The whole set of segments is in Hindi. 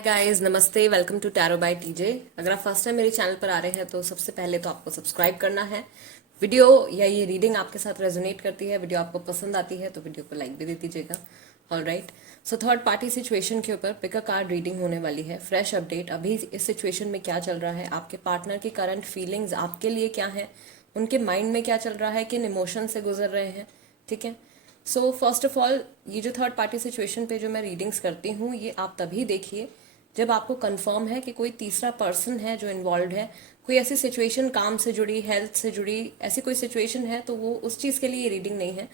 हाय गाइस, नमस्ते। Welcome to tarot by TJ. अगर आप फर्स्ट टाइम मेरे चैनल पर आ रहे हैं तो सबसे पहले तो आपको सब्सक्राइब करना है। वीडियो या ये रीडिंग आपके साथ रेजोनेट करती है, वीडियो आपको पसंद आती है तो वीडियो को लाइक भी दे दीजिएगा। All right, so third party situation के ऊपर पिक अ कार्ड रीडिंग होने वाली है। फ्रेश अपडेट, अभी इस सिचुएशन में क्या चल रहा है, आपके पार्टनर की करंट फीलिंग्स आपके लिए क्या है, उनके माइंड में क्या चल रहा है, किन इमोशन से गुजर रहे हैं। ठीक है, सो फर्स्ट ऑफ ऑल ये जो थर्ड पार्टी सिचुएशन पे जो मैं रीडिंग्स करती हूँ ये आप तभी देखिए जब आपको कंफर्म है कि कोई तीसरा पर्सन है जो इन्वॉल्व है। कोई ऐसी सिचुएशन काम से जुड़ी, हेल्थ से जुड़ी ऐसी कोई सिचुएशन है तो वो उस चीज़ के लिए ये रीडिंग नहीं है।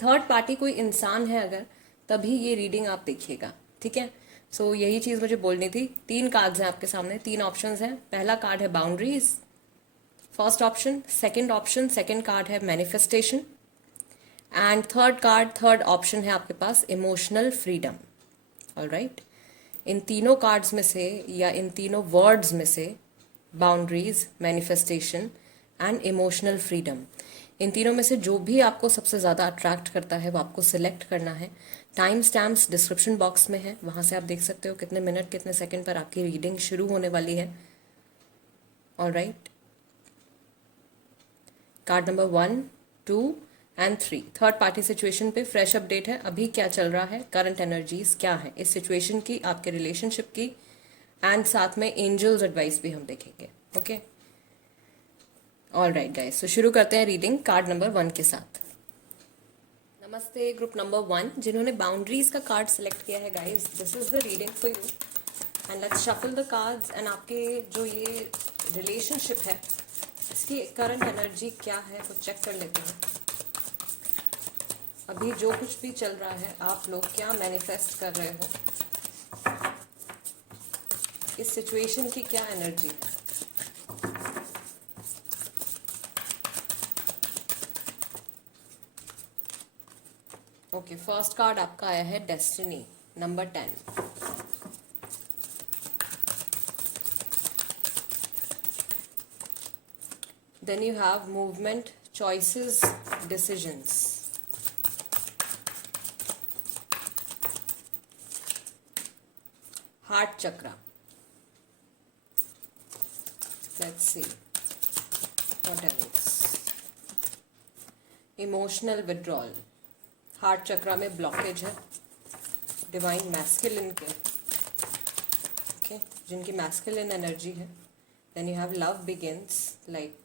थर्ड पार्टी कोई इंसान है अगर, तभी ये रीडिंग आप देखिएगा। ठीक है, सो यही चीज़ मुझे बोलनी थी। 3 कार्ड्स हैं आपके सामने, 3 ऑप्शंस हैं। पहला कार्ड है boundaries, first option. Second card है मैनिफेस्टेशन एंड थर्ड ऑप्शन है आपके पास इमोशनल फ्रीडम। ऑल राइट, इन तीनों कार्ड्स में से या इन तीनों वर्ड्स में से boundaries, manifestation and emotional freedom, इन तीनों में से जो भी आपको सबसे ज़्यादा अट्रैक्ट करता है वो आपको सिलेक्ट करना है। टाइम स्टैम्प्स डिस्क्रिप्शन बॉक्स में है, वहाँ से आप देख सकते हो कितने मिनट कितने सेकंड पर आपकी रीडिंग शुरू होने वाली है। All right, card number 1, 2 and 3 third party situation पे फ्रेश अपडेट है। अभी क्या चल रहा है, करंट एनर्जीज क्या है इस सिचुएशन की, आपके रिलेशनशिप की, एंड साथ में एंजल्स एडवाइस भी हम देखेंगे। ओके, ऑल राइट गाइस, तो शुरू करते हैं रीडिंग कार्ड नंबर 1 के साथ। नमस्ते ग्रुप नंबर 1 जिन्होंने बाउंड्रीज का कार्ड सेलेक्ट किया है guys, this is the reading for you and let's shuffle the cards and आपके जो ये रिलेशनशिप है इसकी करंट एनर्जी क्या है वो चेक कर लेते हैं। अभी जो कुछ भी चल रहा है आप लोग क्या मैनिफेस्ट कर रहे हो, इस सिचुएशन की क्या एनर्जी है। ओके, फर्स्ट कार्ड आपका आया है destiny number 10। Then you have movement, choices, decisions. Heart chakra, let's see what else. Emotional withdrawal, heart chakra में ब्लॉकेज है डिवाइन मैस्कुलिन के, ओके, जिनकी मैस्कुलिन एनर्जी है। Then you have love begins, like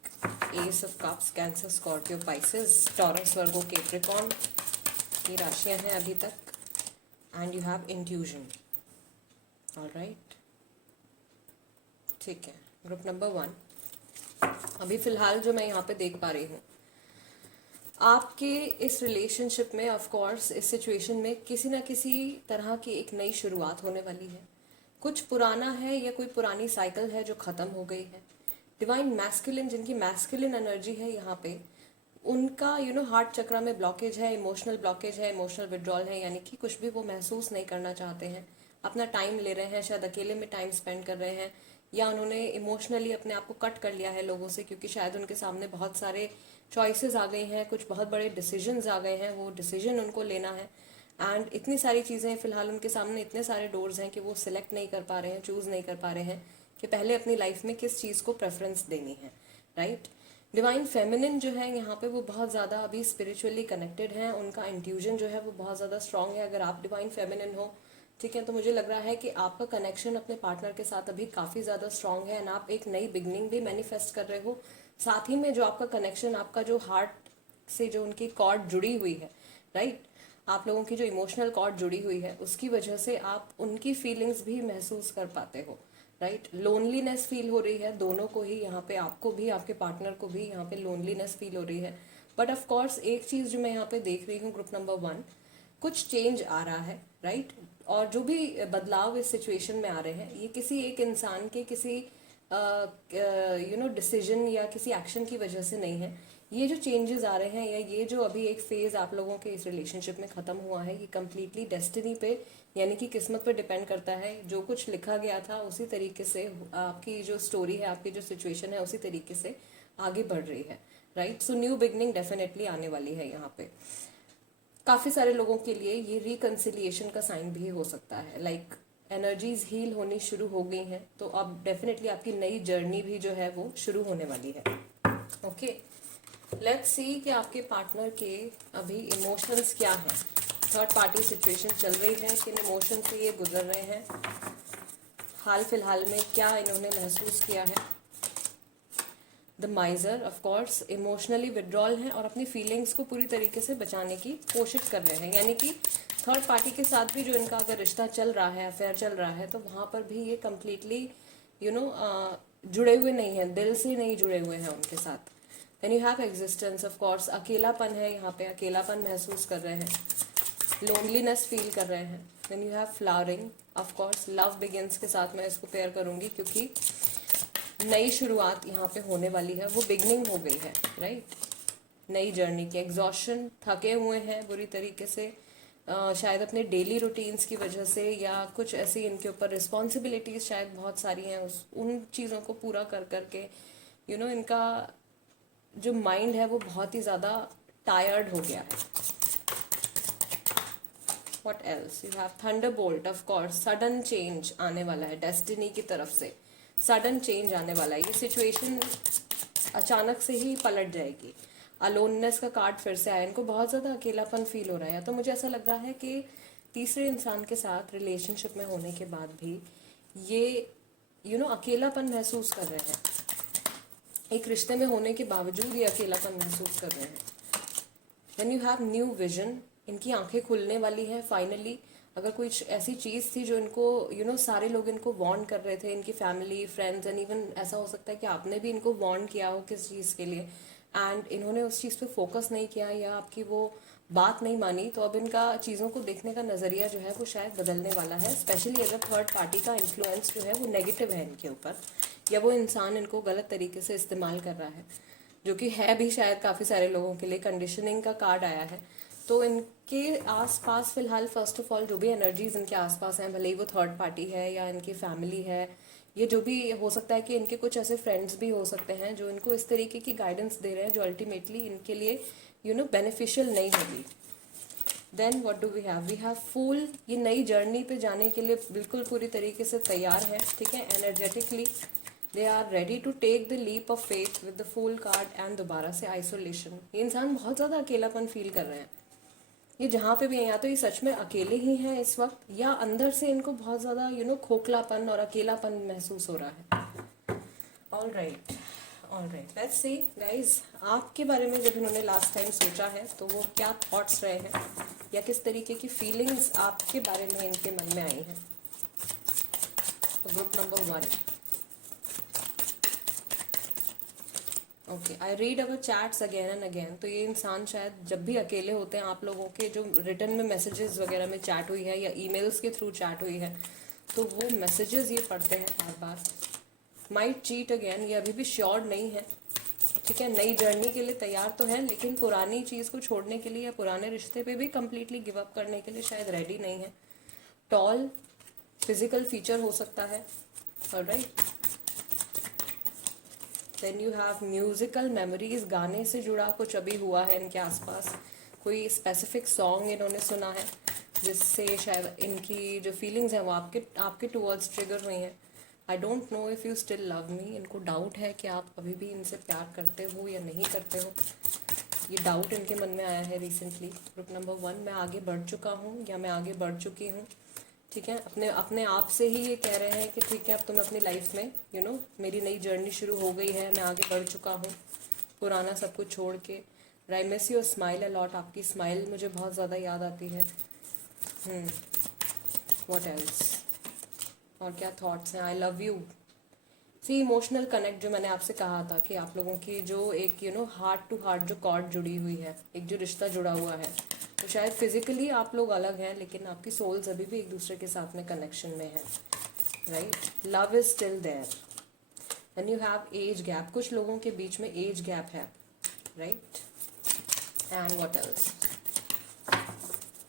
ace of cups, Cancer, Scorpio, Pisces, Taurus, Virgo, Capricorn, ये राशियां हैं अभी तक। And you have intuition. All right, ठीक है, ग्रुप नंबर 1 अभी फिलहाल जो मैं यहाँ पे देख पा रही हूँ, आपके इस रिलेशनशिप में ऑफ कोर्स इस सिचुएशन में किसी ना किसी तरह की एक नई शुरुआत होने वाली है। कुछ पुराना है या कोई पुरानी साइकिल है जो ख़त्म हो गई है। डिवाइन मैस्कुलिन, जिनकी मैस्कुलिन एनर्जी है यहाँ पे, उनका हार्ट चक्रा में ब्लॉकेज है, इमोशनल ब्लॉकेज है, इमोशनल विड्रॉल है, यानी कि कुछ भी वो महसूस नहीं करना चाहते हैं, अपना टाइम ले रहे हैं, शायद अकेले में टाइम स्पेंड कर रहे हैं, या उन्होंने इमोशनली अपने आप को कट कर लिया है लोगों से, क्योंकि शायद उनके सामने बहुत सारे चॉइसेस आ गई हैं, कुछ बहुत बड़े डिसीजंस आ गए हैं, वो डिसीजन उनको लेना है। एंड इतनी सारी चीज़ें फिलहाल उनके सामने, इतने सारे डोर्स हैं कि वो सिलेक्ट नहीं कर पा रहे हैं, चूज़ नहीं कर पा रहे हैं कि पहले अपनी लाइफ में किस चीज़ को प्रेफरेंस देनी है। राइट, डिवाइन फेमिनिन जो है यहाँ पे वो बहुत ज़्यादा अभी स्पिरिचुअली कनेक्टेड हैं, उनका इंट्यूजन जो है वो बहुत ज़्यादा स्ट्रांग है। अगर आप डिवाइन फेमिनिन हो, ठीक है, तो मुझे लग रहा है कि आपका कनेक्शन अपने पार्टनर के साथ अभी काफ़ी ज़्यादा स्ट्रांग है एंड आप एक नई बिगनिंग भी मैनिफेस्ट कर रहे हो। साथ ही में जो आपका कनेक्शन, आपका जो हार्ट से जो उनकी कॉर्ड जुड़ी हुई है, राइट, आप लोगों की जो इमोशनल कॉर्ड जुड़ी हुई है उसकी वजह से आप उनकी फीलिंग्स भी महसूस कर पाते हो। राइट, लोनलीनेस फील हो रही है दोनों को ही, यहाँ पे आपको भी, आपके पार्टनर को भी यहाँ पे लोनलीनेस फील हो रही है। बट ऑफ कोर्स एक चीज़ जो मैं यहाँ पे देख रही हूँ ग्रुप नंबर 1, कुछ चेंज आ रहा है। राइट, और जो भी बदलाव इस सिचुएशन में आ रहे हैं ये किसी एक इंसान के किसी डिसीजन या किसी एक्शन की वजह से नहीं है। ये जो चेंजेस आ रहे हैं या ये जो अभी एक फेज आप लोगों के इस रिलेशनशिप में खत्म हुआ है, ये कम्प्लीटली डेस्टिनी पे यानी कि किस्मत पे डिपेंड करता है। जो कुछ लिखा गया था उसी तरीके से आपकी जो स्टोरी है, आपकी जो सिचुएशन है उसी तरीके से आगे बढ़ रही है। Right, so new beginning definitely आने वाली है यहाँ पे। काफ़ी सारे लोगों के लिए ये रिकन्सिलिएशन का साइन भी हो सकता है, लाइक एनर्जीज हील होनी शुरू हो गई हैं, तो अब डेफिनेटली आपकी नई जर्नी भी जो है वो शुरू होने वाली है। ओके, लेट्स सी कि आपके पार्टनर के अभी इमोशंस क्या हैं। थर्ड पार्टी सिचुएशन चल रही है, किन इमोशन से ये गुजर रहे हैं, हाल फिलहाल में क्या इन्होंने महसूस किया है। The माइजर of course emotionally withdrawal हैं और अपनी फीलिंग्स को पूरी तरीके से बचाने की कोशिश कर रहे हैं, यानी कि थर्ड पार्टी के साथ भी जो इनका अगर रिश्ता चल रहा है, अफेयर चल रहा है, तो वहाँ पर भी ये कम्प्लीटली जुड़े हुए नहीं हैं, दिल से नहीं जुड़े हुए हैं उनके साथ। Then you have existence of course, अकेलापन है यहाँ पे, अकेलापन महसूस कर रहे हैं, लोनलीनेस फील कर रहे हैं। Then you have flowering, of course love begins के साथ मैं इसको पेयर करूँगी, क्योंकि नई शुरुआत यहाँ पे होने वाली है, वो बिगनिंग हो गई है, राइट। नई जर्नी की एग्जॉशन, थके हुए हैं बुरी तरीके से, शायद अपने डेली रूटीन्स की वजह से, या कुछ ऐसी इनके ऊपर रिस्पॉन्सिबिलिटीज शायद बहुत सारी हैं, उन चीज़ों को पूरा कर करके इनका जो माइंड है वो बहुत ही ज़्यादा टायर्ड हो गया है। What else, you have Thunderbolt, of course sudden change आने वाला है, डेस्टिनी की तरफ से सडन चेंज आने वाला है। ये सिचुएशन अचानक से ही पलट जाएगी। अलोननेस का कार्ड फिर से आया, इनको बहुत ज़्यादा अकेलापन फील हो रहा है। तो मुझे ऐसा लग रहा है कि तीसरे इंसान के साथ रिलेशनशिप में होने के बाद भी ये अकेलापन महसूस कर रहे हैं, एक रिश्ते में होने के बावजूद ये अकेलापन महसूस कर रहे हैं। When you have new vision, इनकी आंखें खुलने वाली हैं फाइनली। अगर कोई ऐसी चीज़ थी जो इनको सारे लोग इनको वार्न कर रहे थे, इनकी फैमिली, फ्रेंड्स एंड इवन ऐसा हो सकता है कि आपने भी इनको वार्न किया हो किस चीज़ के लिए, एंड इन्होंने उस चीज़ पे फोकस नहीं किया या आपकी वो बात नहीं मानी, तो अब इनका चीज़ों को देखने का नज़रिया जो है वो शायद बदलने वाला है। स्पेशली अगर थर्ड पार्टी का इन्फ्लुएंस जो है वो नेगेटिव है इनके ऊपर, या वो इंसान इनको गलत तरीके से इस्तेमाल कर रहा है, जो कि है भी शायद काफ़ी सारे लोगों के लिए। कंडीशनिंग का कार्ड आया है, तो इनके आसपास फिलहाल फर्स्ट ऑफ ऑल जो भी एनर्जीज इनके आसपास हैं, भले ही वो थर्ड पार्टी है या इनकी फैमिली है, ये जो भी हो सकता है कि इनके कुछ ऐसे फ्रेंड्स भी हो सकते हैं जो इनको इस तरीके की गाइडेंस दे रहे हैं जो अल्टीमेटली इनके लिए बेनिफिशियल नहीं होगी। Then what do we have fool, ये नई जर्नी पे जाने के लिए बिल्कुल पूरी तरीके से तैयार है, ठीक है। Energetically they are ready to take the leap of faith with the fool card and दोबारा से आइसोलेशन। ये इंसान बहुत ज़्यादा अकेलापन फील कर रहे हैं, ये जहाँ पे भी है, या तो ये सच में अकेले ही हैं इस वक्त, या अंदर से इनको बहुत ज़्यादा खोखलापन और अकेलापन महसूस हो रहा है। All right, let's see guys, आपके बारे में जब इन्होंने लास्ट टाइम सोचा है तो वो क्या थॉट्स रहे हैं, या किस तरीके की फीलिंग्स आपके बारे में इनके मन में आई हैं। Group number 1, okay, I read our chats again and again. तो ये इंसान शायद जब भी अकेले होते हैं, आप लोगों के जो रिटर्न में मैसेजेस वगैरह में चैट हुई है या ईमेल्स के थ्रू चैट हुई है, तो वो मैसेजेस ये पढ़ते हैं बार बार। माइट चीट अगेन, ये अभी भी श्योर नहीं है, ठीक है। नई जर्नी के लिए तैयार तो है, लेकिन पुरानी चीज़ को छोड़ने के लिए या पुराने रिश्ते पे भी कम्प्लीटली गिव अप करने के लिए शायद रेडी नहीं है। टॉल, फिजिकल फीचर हो सकता है, alright. Then you have musical memories, गाने से जुड़ा कुछ अभी हुआ है इनके आसपास, कोई स्पेसिफिक सॉन्ग इन्होंने सुना है जिससे शायद इनकी जो फीलिंग्स हैं वो आपके टूवर्ड्स ट्रिगर हुई हैं। I don't know if you still love me, इनको डाउट है कि आप अभी भी इनसे प्यार करते हो या नहीं करते हो, ये डाउट इनके मन में आया है रिसेंटली। ग्रुप नंबर 1, मैं आगे बढ़ चुका हूँ या मैं आगे बढ़ चुकी हूँ, ठीक है। अपने आप से ही ये कह रहे हैं कि ठीक है, अब तो मैं अपनी लाइफ में मेरी नई जर्नी शुरू हो गई है, मैं आगे बढ़ चुका हूँ पुराना सब कुछ छोड़ के। I miss your smile a lot, आपकी स्माइल मुझे बहुत ज़्यादा याद आती है। व्हाट एल्स, और क्या थॉट्स हैं। I love you, see emotional connect, जो मैंने आपसे कहा था कि आप लोगों की जो एक हार्ट टू हार्ट जो कॉर्ड जुड़ी हुई है, एक जो रिश्ता जुड़ा हुआ है, तो शायद फिजिकली आप लोग अलग हैं लेकिन आपकी सोल्स अभी भी एक दूसरे के साथ में कनेक्शन में है, right. Love is still there. And you have age gap, कुछ लोगों के बीच में एज गैप है, right. And what else,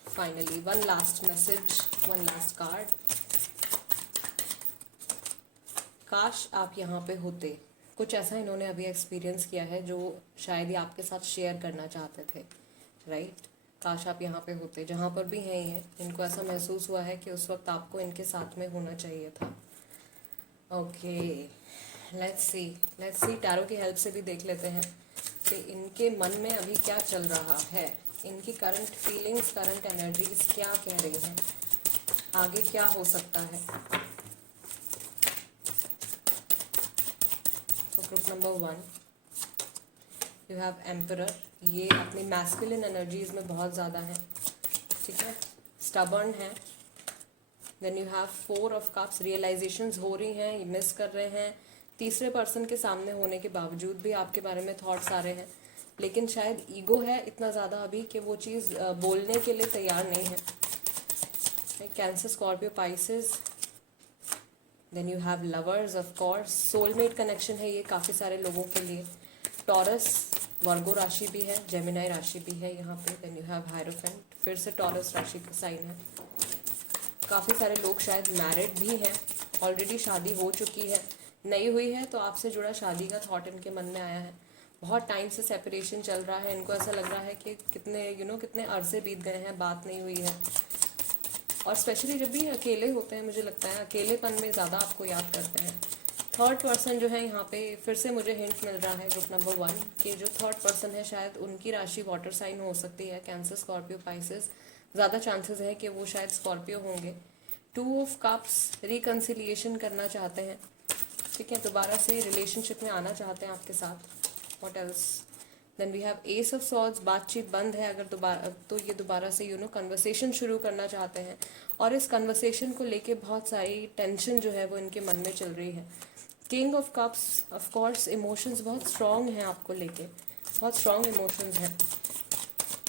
finally one last message, one last card. काश आप यहाँ पे होते, कुछ ऐसा इन्होंने अभी एक्सपीरियंस किया है जो शायद ये आपके साथ शेयर करना चाहते थे, राइट। काश आप यहाँ पे होते, जहाँ पर भी हैं ये, इनको ऐसा महसूस हुआ है कि उस वक्त आपको इनके साथ में होना चाहिए था। ओके, लेट्स सी टैरो की हेल्प से भी देख लेते हैं कि इनके मन में अभी क्या चल रहा है, इनकी करंट फीलिंग्स, करंट एनर्जीज क्या कह रही हैं, आगे क्या हो सकता है। तो group number 1 you have emperor, ये अपनी मैस्कुलिन एनर्जीज में बहुत ज़्यादा है, ठीक है, स्टबर्न है। Then you have 4 of cups, realisations हो रही हैं, ये मिस कर रहे हैं, तीसरे पर्सन के सामने होने के बावजूद भी आपके बारे में थॉट्स आ रहे हैं, लेकिन शायद ईगो है इतना ज़्यादा अभी कि वो चीज़ बोलने के लिए तैयार नहीं है। Cancer, Scorpio, Pisces. Then you have lovers, of course soulmate connection है ये काफ़ी सारे लोगों के लिए। टॉरस, वर्गो राशि भी है, जेमिनाई राशि भी है यहाँ पे। देन यू हैव हायरोफेंट, फिर से टॉरस राशि का साइन है। काफ़ी सारे लोग शायद मैरिड भी हैं, ऑलरेडी शादी हो चुकी है, नहीं हुई है तो आपसे जुड़ा शादी का थॉट इनके मन में आया है। बहुत टाइम से सेपरेशन चल रहा है, इनको ऐसा लग रहा है कि कितने कितने अरसे बीत गए हैं, बात नहीं हुई है। और स्पेशली जब भी अकेले होते हैं, मुझे लगता है अकेलेपन में ज़्यादा आपको याद करते हैं। थर्ड पर्सन जो है यहाँ पे फिर से मुझे हिंट मिल रहा है ग्रुप नंबर 1 कि जो थर्ड पर्सन है शायद उनकी राशि वाटर साइन हो सकती है, कैंसर, स्कॉर्पियो, पाइसेस। ज़्यादा चांसेस है कि वो शायद स्कॉर्पियो होंगे। 2 ऑफ कप्स, रिकन्सिलिएशन करना चाहते हैं, ठीक है, दोबारा से रिलेशनशिप में आना चाहते हैं आपके साथ। What else? Then we have ace of swords, बातचीत बंद है अगर दोबारा, तो ये दोबारा से कन्वर्सेशन शुरू करना चाहते हैं, और इस कन्वर्सेशन को लेके बहुत सारी टेंशन जो है वो इनके मन में चल रही है। King of cups, of course emotions बहुत स्ट्रॉन्ग हैं आपको लेके, बहुत स्ट्रॉन्ग इमोशंस हैं।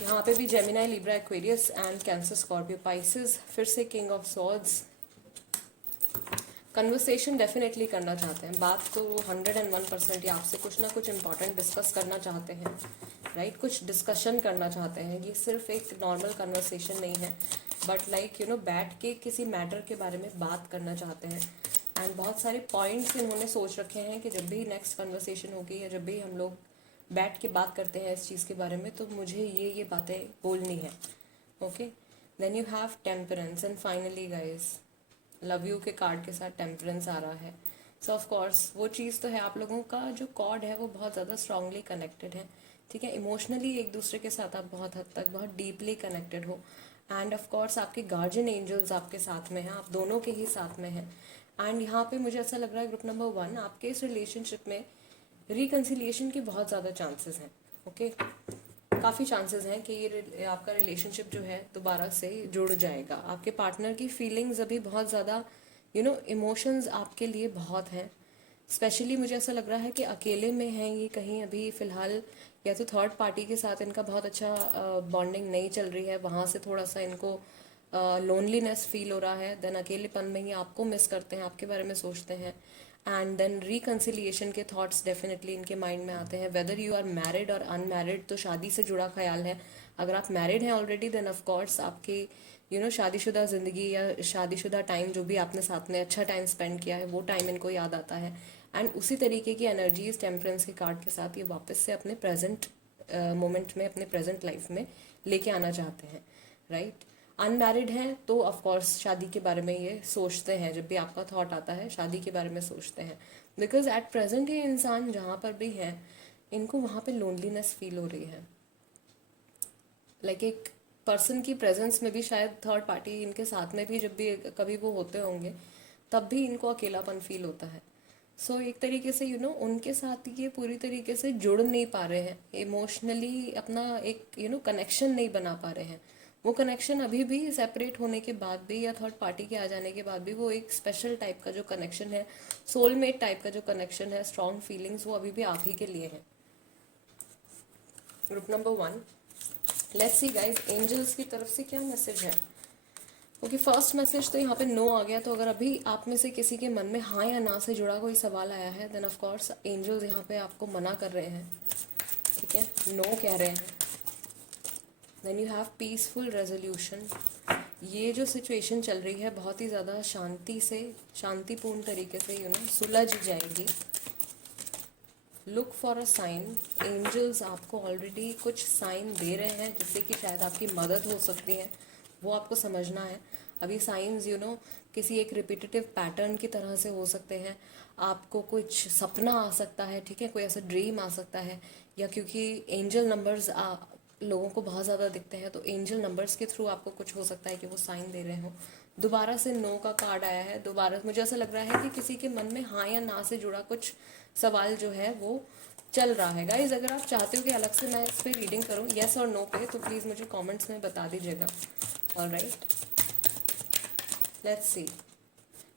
यहाँ पे भी Gemini, Libra, Aquarius and cancer, Scorpio, Pisces. फिर से king of swords, conversation definitely करना चाहते हैं, बात तो 101% या आपसे कुछ ना कुछ इंपॉर्टेंट डिस्कस करना चाहते हैं, राइट, कुछ डिस्कशन करना चाहते हैं। ये सिर्फ एक नॉर्मल कन्वर्सेशन नहीं है, बट लाइक बैठ के किसी मैटर के बारे में बात करना चाहते हैं। एंड बहुत सारे पॉइंट्स इन्होंने सोच रखे हैं कि जब भी नेक्स्ट कन्वर्सेशन होगी या जब भी हम लोग बैठ के बात करते हैं इस चीज़ के बारे में, तो मुझे ये बातें बोलनी है। Okay, then you have temperance and finally guys love you के कार्ड के साथ टेम्परेंस आ रहा है। सो ऑफ कोर्स वो चीज़ तो है, आप लोगों का जो कॉर्ड है वो बहुत ज़्यादा स्ट्रांगली कनेक्टेड है, ठीक है, इमोशनली एक दूसरे के साथ आप बहुत हद तक बहुत डीपली कनेक्टेड हो। एंड ऑफ कोर्स आपके गार्जियन एंजल्स आपके साथ में हैं, आप दोनों के ही साथ में हैं। एंड यहाँ पे मुझे ऐसा लग रहा है ग्रुप नंबर 1 आपके इस रिलेशनशिप में रिकन्सिलिएशन के बहुत ज़्यादा चांसेस हैं। ओके, काफ़ी चांसेस हैं कि ये आपका रिलेशनशिप जो है दोबारा से जुड़ जाएगा। आपके पार्टनर की फीलिंग्स अभी बहुत ज़्यादा इमोशंस आपके लिए बहुत हैं। स्पेशली मुझे ऐसा लग रहा है कि अकेले में हैं ये कहीं अभी फ़िलहाल, या तो थर्ड पार्टी के साथ इनका बहुत अच्छा बॉन्डिंग नहीं चल रही है, वहाँ से थोड़ा सा इनको लोनलीनेस फील हो रहा है। देन अकेलेपन में ही आपको मिस करते हैं, आपके बारे में सोचते हैं। एंड देन रिकन्सिलिएशन के थॉट्स डेफिनेटली इनके माइंड में आते हैं। वेदर यू आर मैरिड और अनमैरिड, तो शादी से जुड़ा ख्याल है। अगर आप मैरिड हैं ऑलरेडी, देन ऑफ कोर्स आपकी शादीशुदा ज़िंदगी या शादीशुदा टाइम जो भी आपने साथ में अच्छा टाइम स्पेंड किया है वो टाइम इनको याद आता है। एंड उसी तरीके की एनर्जीज टेम्परेंस के कार्ड के साथ ये वापस से अपने प्रेजेंट मोमेंट में, अपने प्रेजेंट लाइफ में लेके आना चाहते हैं, राइट। अनमैरिड हैं तो ऑफ कोर्स शादी के बारे में ये सोचते हैं, जब भी आपका थॉट आता है शादी के बारे में सोचते हैं, बिकॉज एट प्रेजेंट ये इंसान जहाँ पर भी है इनको वहाँ पे लोनलीनेस फील हो रही है। लाइक एक पर्सन की प्रेजेंस में भी शायद थर्ड पार्टी इनके साथ में भी जब भी कभी वो होते होंगे तब भी इनको अकेलापन फील होता है। सो एक तरीके से उनके साथ ये पूरी तरीके से जुड़ नहीं पा रहे हैं इमोशनली, अपना एक कनेक्शन नहीं बना पा रहे हैं। वो कनेक्शन अभी भी सेपरेट होने के बाद भी या थर्ड पार्टी के आ जाने के बाद भी वो एक स्पेशल टाइप का जो कनेक्शन है, सोलमेट टाइप का जो कनेक्शन है, स्ट्रॉन्ग फीलिंग्स, वो अभी भी आप ही के लिए हैं। Group number 1, let's see guys angels की तरफ से क्या मैसेज है। ओके, फर्स्ट मैसेज तो यहाँ पे नो आ गया, तो अगर अभी आप में से किसी के मन में हाँ या ना से जुड़ा कोई सवाल आया है, देन ऑफ कोर्स एंजल्स यहाँ पे आपको मना कर रहे हैं, ठीक है, नो कह रहे हैं। Then you have peaceful resolution, ये जो सिचुएशन चल रही है बहुत ही ज़्यादा शांति से, शांतिपूर्ण तरीके से सुलझ जाएगी। Look for a sign. Angels आपको ऑलरेडी कुछ साइन दे रहे हैं जिससे कि शायद आपकी मदद हो सकती है, वो आपको समझना है। अभी साइंस किसी एक रिपीटेटिव पैटर्न की तरह से हो सकते हैं। आपको कुछ सपना आ सकता है, ठीक है, कोई ऐसा ड्रीम आ सकता है, या क्योंकि एंजल नंबर्स लोगों को बहुत ज़्यादा दिखते हैं तो एंजल नंबर्स के थ्रू आपको कुछ हो सकता है कि वो साइन दे रहे हो। दोबारा से नो का कार्ड आया है। दोबारा मुझे ऐसा लग रहा है कि किसी के मन में हाँ या ना से जुड़ा कुछ सवाल जो है वो चल रहा है। गाइज अगर आप चाहते हो कि अलग से मैं इस पर रीडिंग करूँ येस और नो पे, तो प्लीज़ मुझे कमेंट्स में बता दीजिएगा। Alright, let's see.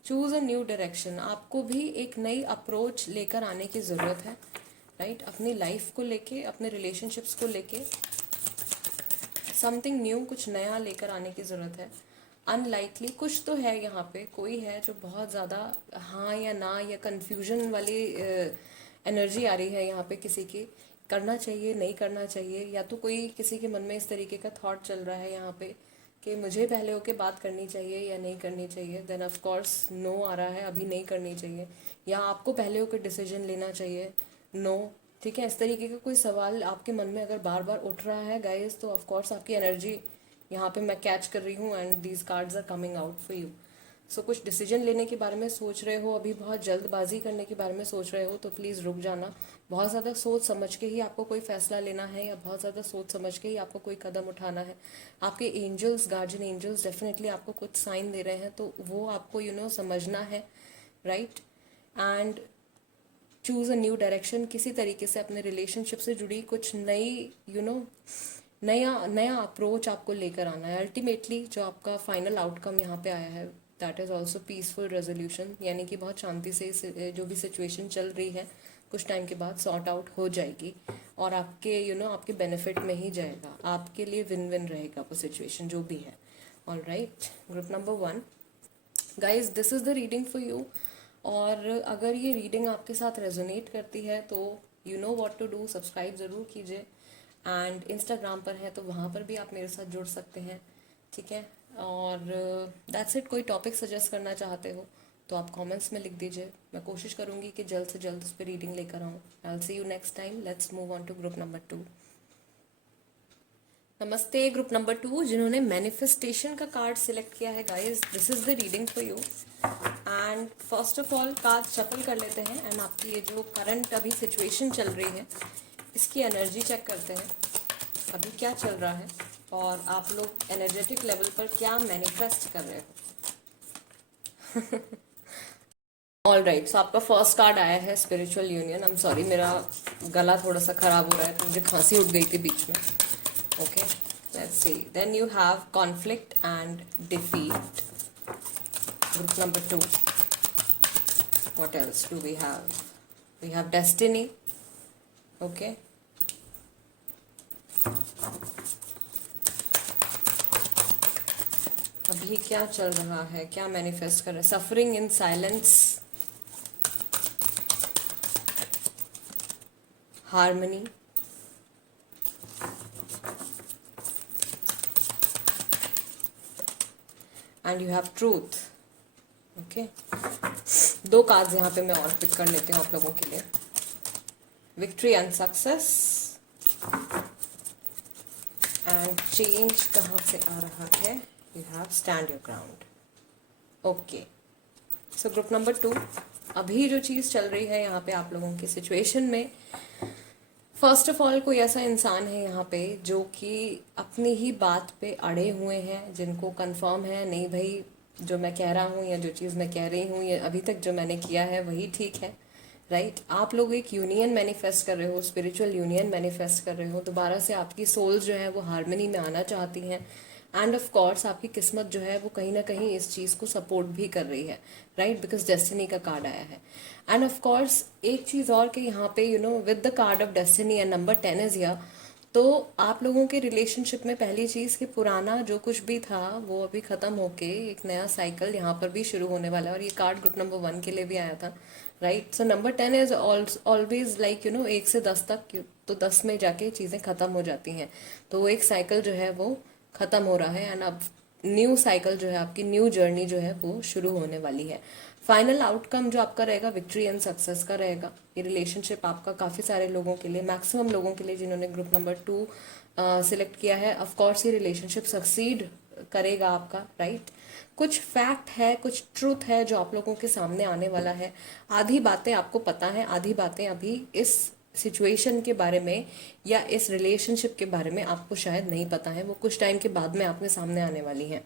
Choose a new direction. आपको भी एक नई अप्रोच लेकर आने की ज़रूरत है, राइट? अपनी लाइफ को लेके, अपने रिलेशनशिप्स को लेके समथिंग न्यू, कुछ नया लेकर आने की ज़रूरत है। अनलाइकली कुछ तो है यहाँ पे, कोई है जो बहुत ज़्यादा हाँ या ना या कन्फ्यूजन वाली एनर्जी आ रही है यहाँ पे। किसी की करना चाहिए, नहीं करना चाहिए, या तो कोई किसी के मन में इस तरीके का थॉट चल रहा है यहाँ पे कि मुझे पहले होके बात करनी चाहिए या नहीं करनी चाहिए। देन ऑफ कोर्स नो आ रहा है, अभी नहीं करनी चाहिए, या आपको पहले होकर डिसीजन लेना चाहिए, नो। ठीक है, इस तरीके का कोई सवाल आपके मन में अगर बार बार उठ रहा है गाइस, तो ऑफ कोर्स आपकी एनर्जी यहाँ पे मैं कैच कर रही हूँ and these cards are coming out for you. So कुछ डिसीजन लेने के बारे में सोच रहे हो, अभी बहुत जल्दबाजी करने के बारे में सोच रहे हो, तो प्लीज़ रुक जाना। बहुत ज़्यादा सोच समझ के ही आपको कोई फैसला लेना है, या बहुत ज़्यादा सोच समझ के ही आपको कोई कदम उठाना है। आपके एंजल्स, गार्जियन एंजल्स डेफिनेटली आपको कुछ साइन दे रहे हैं, तो वो आपको समझना है, right? And choose a new direction. किसी तरीके से अपने रिलेशनशिप से जुड़ी कुछ नई नया नया अप्रोच आपको लेकर आना है। अल्टीमेटली जो आपका फाइनल आउटकम यहाँ पे आया है, that is also peaceful resolution, यानी कि बहुत शांति से जो भी सिचुएशन चल रही है कुछ टाइम के बाद सॉर्ट आउट हो जाएगी, और आपके आपके बेनिफिट में ही जाएगा, आपके लिए विन विन रहेगा वो सिचुएशन जो भी है। Alright, group number 1, guys this is the reading for you. और अगर ये रीडिंग आपके साथ रेजोनेट करती है तो you know what to do, subscribe ज़रूर कीजिए। एंड इंस्टाग्राम पर है तो वहाँ पर भी आप मेरे साथ जुड़ सकते हैं, ठीक है? और दैट्स इट। कोई टॉपिक सजेस्ट करना चाहते हो तो आप कमेंट्स में लिख दीजिए, मैं कोशिश करूँगी कि जल्द से जल्द उस पर रीडिंग लेकर आऊँ। I will see you next time. Let's move on to group number 2। नमस्ते ग्रुप नंबर 2 जिन्होंने मैनिफेस्टेशन का कार्ड सिलेक्ट किया है। Guys this is the reading for you. And first of all card shuffle कर लेते हैं एंड आपकी ये जो करंट अभी सिचुएशन चल रही है इसकी एनर्जी चेक करते हैं, अभी क्या चल रहा है और आप लोग एनर्जेटिक लेवल पर क्या मैनिफेस्ट कर रहे हो। ऑल राइट, सो आपका फर्स्ट कार्ड आया है spiritual union. I am sorry, मेरा गला थोड़ा सा खराब हो रहा है तो मुझे खांसी उठ गई थी बीच में। Okay, let's see. Then you have conflict and defeat. Group number 2. What else do we have? We have destiny. Okay. अभी क्या चल रहा है, क्या मैनिफेस्ट कर रहे हैं? Suffering in silence, harmony, and you have truth. Okay, 2 cards यहाँ पे मैं और पिक कर लेती हूँ आप लोगों के लिए। Victory and success and change कहाँ से आ रहा है? You have stand your ground. Okay, so group number 2, अभी जो चीज़ चल रही है यहाँ पे आप लोगों की सिचुएशन में, फर्स्ट ऑफ ऑल कोई ऐसा इंसान है यहाँ पे जो कि अपनी ही बात पे अड़े हुए हैं, जिनको कंफर्म है नहीं भाई जो मैं कह रहा हूँ या जो चीज़ मैं कह रही हूँ ये अभी तक जो मैंने किया है वही ठीक है, राइट? आप लोग एक यूनियन मैनिफेस्ट कर रहे हो, स्पिरिचुअल यूनियन मैनिफेस्ट कर रहे हो। दोबारा से आपकी सोल्स जो है वो हार्मनी में आना चाहती हैं, एंड ऑफ कोर्स आपकी किस्मत जो है वो कहीं ना कहीं इस चीज़ को सपोर्ट भी कर रही है, राइट? बिकॉज डेस्टिनी का कार्ड आया है। एंड ऑफ कोर्स एक चीज़ और कि यहाँ पे with the card of destiny and number 10 is here, तो आप लोगों के रिलेशनशिप में पहली चीज़ कि पुराना जो कुछ भी था वो अभी ख़त्म होके एक नया साइकिल यहाँ पर भी शुरू होने वाला है। और ये कार्ड ग्रुप नंबर 1 के लिए भी आया था, right? So number 10 is always like 1 से 10 तक, तो 10 में जाके चीज़ें ख़त्म हो जाती हैं, तो वो एक साइकिल जो है वो ख़त्म हो रहा है एंड अब न्यू साइकिल जो है आपकी न्यू जर्नी जो है वो शुरू होने वाली है। फाइनल आउटकम जो आपका रहेगा विक्ट्री एंड सक्सेस का रहेगा। ये रिलेशनशिप आपका काफ़ी सारे लोगों के लिए, मैक्सिमम लोगों के लिए जिन्होंने ग्रुप नंबर 2 सिलेक्ट किया है, ऑफ कोर्स ये रिलेशनशिप सक्सीड करेगा आपका, राइट। कुछ फैक्ट है, कुछ ट्रूथ है जो आप लोगों के सामने आने वाला है। आधी बातें आपको पता है, आधी बातें अभी इस सिचुएशन के बारे में या इस रिलेशनशिप के बारे में आपको शायद नहीं पता है, वो कुछ टाइम के बाद में आपके सामने आने वाली हैं।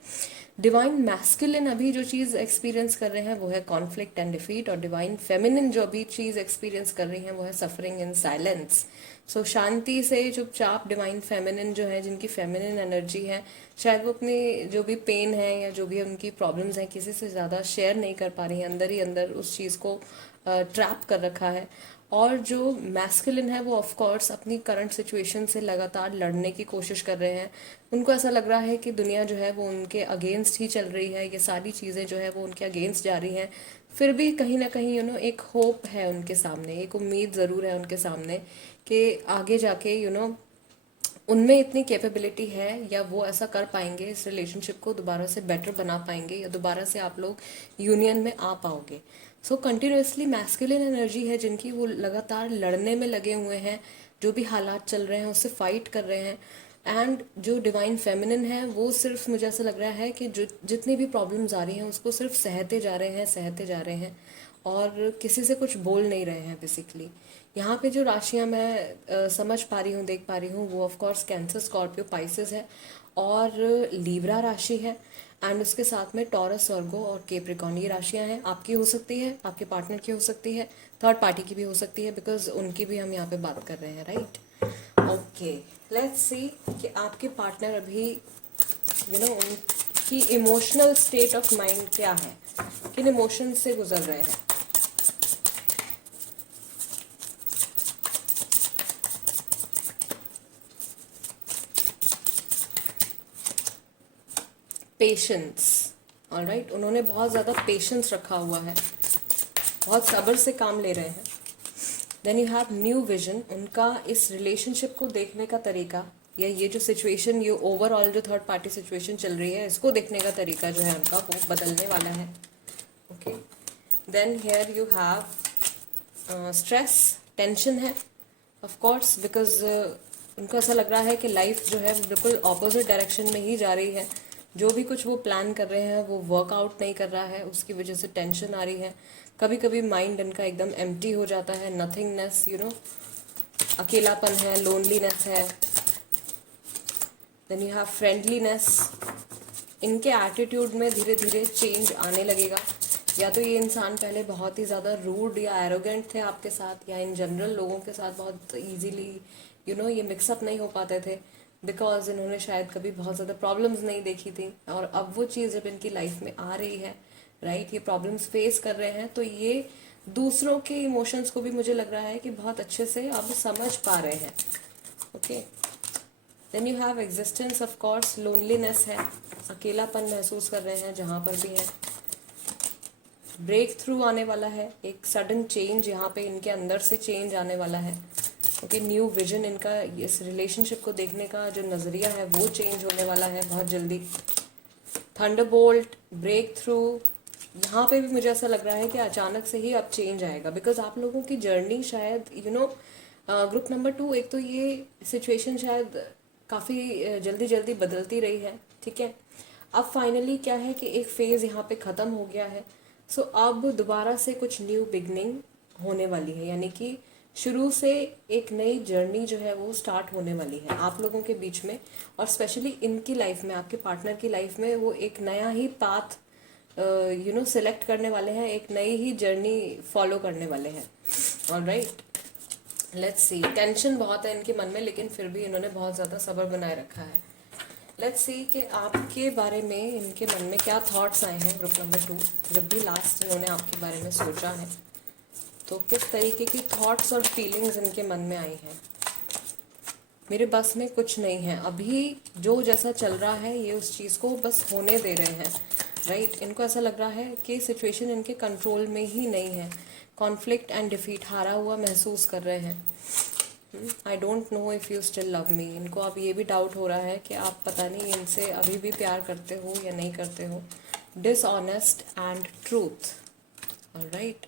डिवाइन मैस्कुलिन अभी जो चीज़ एक्सपीरियंस कर रहे हैं वो है कॉन्फ्लिक्ट एंड डिफीट, और डिवाइन फेमिनिन जो अभी चीज़ एक्सपीरियंस कर रही हैं वो है सफरिंग इन साइलेंस। सो शांति से चुपचाप डिवाइन फेमिनिन जो है, जिनकी फेमिनिन एनर्जी है, शायद वो अपने जो भी पेन है या जो भी उनकी प्रॉब्लम्स हैं किसी से ज़्यादा शेयर नहीं कर पा रही हैं, अंदर ही अंदर उस चीज़ को ट्रैप कर रखा है। और जो मैस्कुलिन है वो ऑफ कोर्स अपनी करंट सिचुएशन से लगातार लड़ने की कोशिश कर रहे हैं। उनको ऐसा लग रहा है कि दुनिया जो है वो उनके अगेंस्ट ही चल रही है, ये सारी चीज़ें जो है वो उनके अगेंस्ट जा रही हैं। फिर भी कहीं ना कहीं एक होप है उनके सामने, एक उम्मीद ज़रूर है उनके सामने कि आगे जाके उनमें इतनी कैपेबिलिटी है या वो ऐसा कर पाएंगे, इस रिलेशनशिप को दोबारा से बेटर बना पाएंगे या दोबारा से आप लोग यूनियन में आ पाओगे। सो कंटिन्यूसली मैस्कुलिन एनर्जी है जिनकी, वो लगातार लड़ने में लगे हुए हैं, जो भी हालात चल रहे हैं उससे फाइट कर रहे हैं। एंड जो डिवाइन फेमिनिन है वो सिर्फ, मुझे ऐसा लग रहा है कि जो जितनी भी प्रॉब्लम्स आ रही हैं उसको सिर्फ सहते जा रहे हैं, सहते जा रहे हैं, और किसी से कुछ बोल नहीं रहे हैं बेसिकली। यहाँ पे जो राशियाँ मैं समझ पा रही हूँ, देख पा रही हूँ, वो of course cancer, Scorpio, Pisces है, और लीब्रा राशि है, एंड उसके साथ में टॉरस, वर्गो और कैप्रिकॉर्न, ये राशियाँ हैं। आपकी हो सकती है, आपके पार्टनर की हो सकती है, थर्ड पार्टी की भी हो सकती है, बिकॉज उनकी भी हम यहाँ पे बात कर रहे हैं, राइट। ओके, लेट्स सी कि आपके पार्टनर अभी उनकी इमोशनल स्टेट ऑफ माइंड क्या है, किन इमोशन से गुजर रहे हैं। पेशेंस, ऑलराइट, उन्होंने बहुत ज़्यादा पेशेंस रखा हुआ है, बहुत सब्र से काम ले रहे हैं। Then you have new vision, उनका इस रिलेशनशिप को देखने का तरीका, या ये जो सिचुएशन, ये ओवरऑल जो थर्ड पार्टी सिचुएशन चल रही है, इसको देखने का तरीका जो है उनका वो बदलने वाला है। Okay, then here you have stress, tension है ऑफ कोर्स, बिकॉज उनको ऐसा लग रहा है कि लाइफ जो है बिल्कुल ऑपोजिट डायरेक्शन में ही जा रही है। जो भी कुछ वो प्लान कर रहे हैं वो वर्कआउट नहीं कर रहा है, उसकी वजह से टेंशन आ रही है। कभी कभी माइंड इनका एकदम एम्प्टी हो जाता है, नथिंगनेस, अकेलापन है, लोनलीनेस है। देन यू हैव फ्रेंडलीनेस, इनके एटीट्यूड में धीरे धीरे चेंज आने लगेगा। या तो ये इंसान पहले बहुत ही ज़्यादा रूड या एरोगेंट थे आपके साथ, या इन जनरल लोगों के साथ बहुत इजीली ये मिक्सअप नहीं हो पाते थे, बिकॉज इन्होंने शायद कभी बहुत ज़्यादा प्रॉब्लम्स नहीं देखी थी, और अब वो चीज़ जब इनकी लाइफ में आ रही है, राइट, ये प्रॉब्लम्स फेस कर रहे हैं, तो ये दूसरों के इमोशंस को भी मुझे लग रहा है कि बहुत अच्छे से अब समझ पा रहे हैं। Okay, then you have existence, of course loneliness है, अकेलापन महसूस कर रहे हैं जहाँ पर भी है। ब्रेक थ्रू आने वाला है, एक सडन चेंज यहाँ पे इनके अंदर से चेंज आने वाला है। ओके, न्यू विजन, इनका इस रिलेशनशिप को देखने का जो नज़रिया है वो चेंज होने वाला है बहुत जल्दी। थंडरबोल्ट, ब्रेक थ्रू, यहाँ पे भी मुझे ऐसा लग रहा है कि अचानक से ही अब चेंज आएगा, बिकॉज आप लोगों की जर्नी शायद ग्रुप नंबर 2, एक तो ये सिचुएशन शायद काफ़ी जल्दी जल्दी बदलती रही है, ठीक है। अब फाइनली क्या है कि एक फेज़ यहाँ पे ख़त्म हो गया है। सो अब दोबारा से कुछ न्यू बिगनिंग होने वाली है, यानी कि शुरू से एक नई जर्नी जो है वो स्टार्ट होने वाली है आप लोगों के बीच में, और स्पेशली इनकी लाइफ में, आपके पार्टनर की लाइफ में वो एक नया ही पाथ सेलेक्ट करने वाले हैं, एक नई ही जर्नी फॉलो करने वाले हैं। ऑलराइट, लेट्स सी, टेंशन बहुत है इनके मन में, लेकिन फिर भी इन्होंने बहुत ज़्यादा सब्र बनाए रखा है। लेट्स सी कि आपके बारे में इनके मन में क्या थॉट्स आए हैं ग्रुप नंबर 2, जब भी लास्ट इन्होंने आपके बारे में सोचा है तो किस तरीके की थॉट्स और फीलिंग्स इनके मन में आई हैं। मेरे बस में कुछ नहीं है, अभी जो जैसा चल रहा है ये उस चीज़ को बस होने दे रहे हैं, राइट। इनको ऐसा लग रहा है कि सिचुएशन इनके कंट्रोल में ही नहीं है, कॉन्फ्लिक्ट एंड डिफीट, हारा हुआ महसूस कर रहे हैं। I don't know if you still love me, इनको अब ये भी डाउट हो रहा है कि आप पता नहीं इनसे अभी भी प्यार करते हो या नहीं करते हो। Dishonest and truth, alright.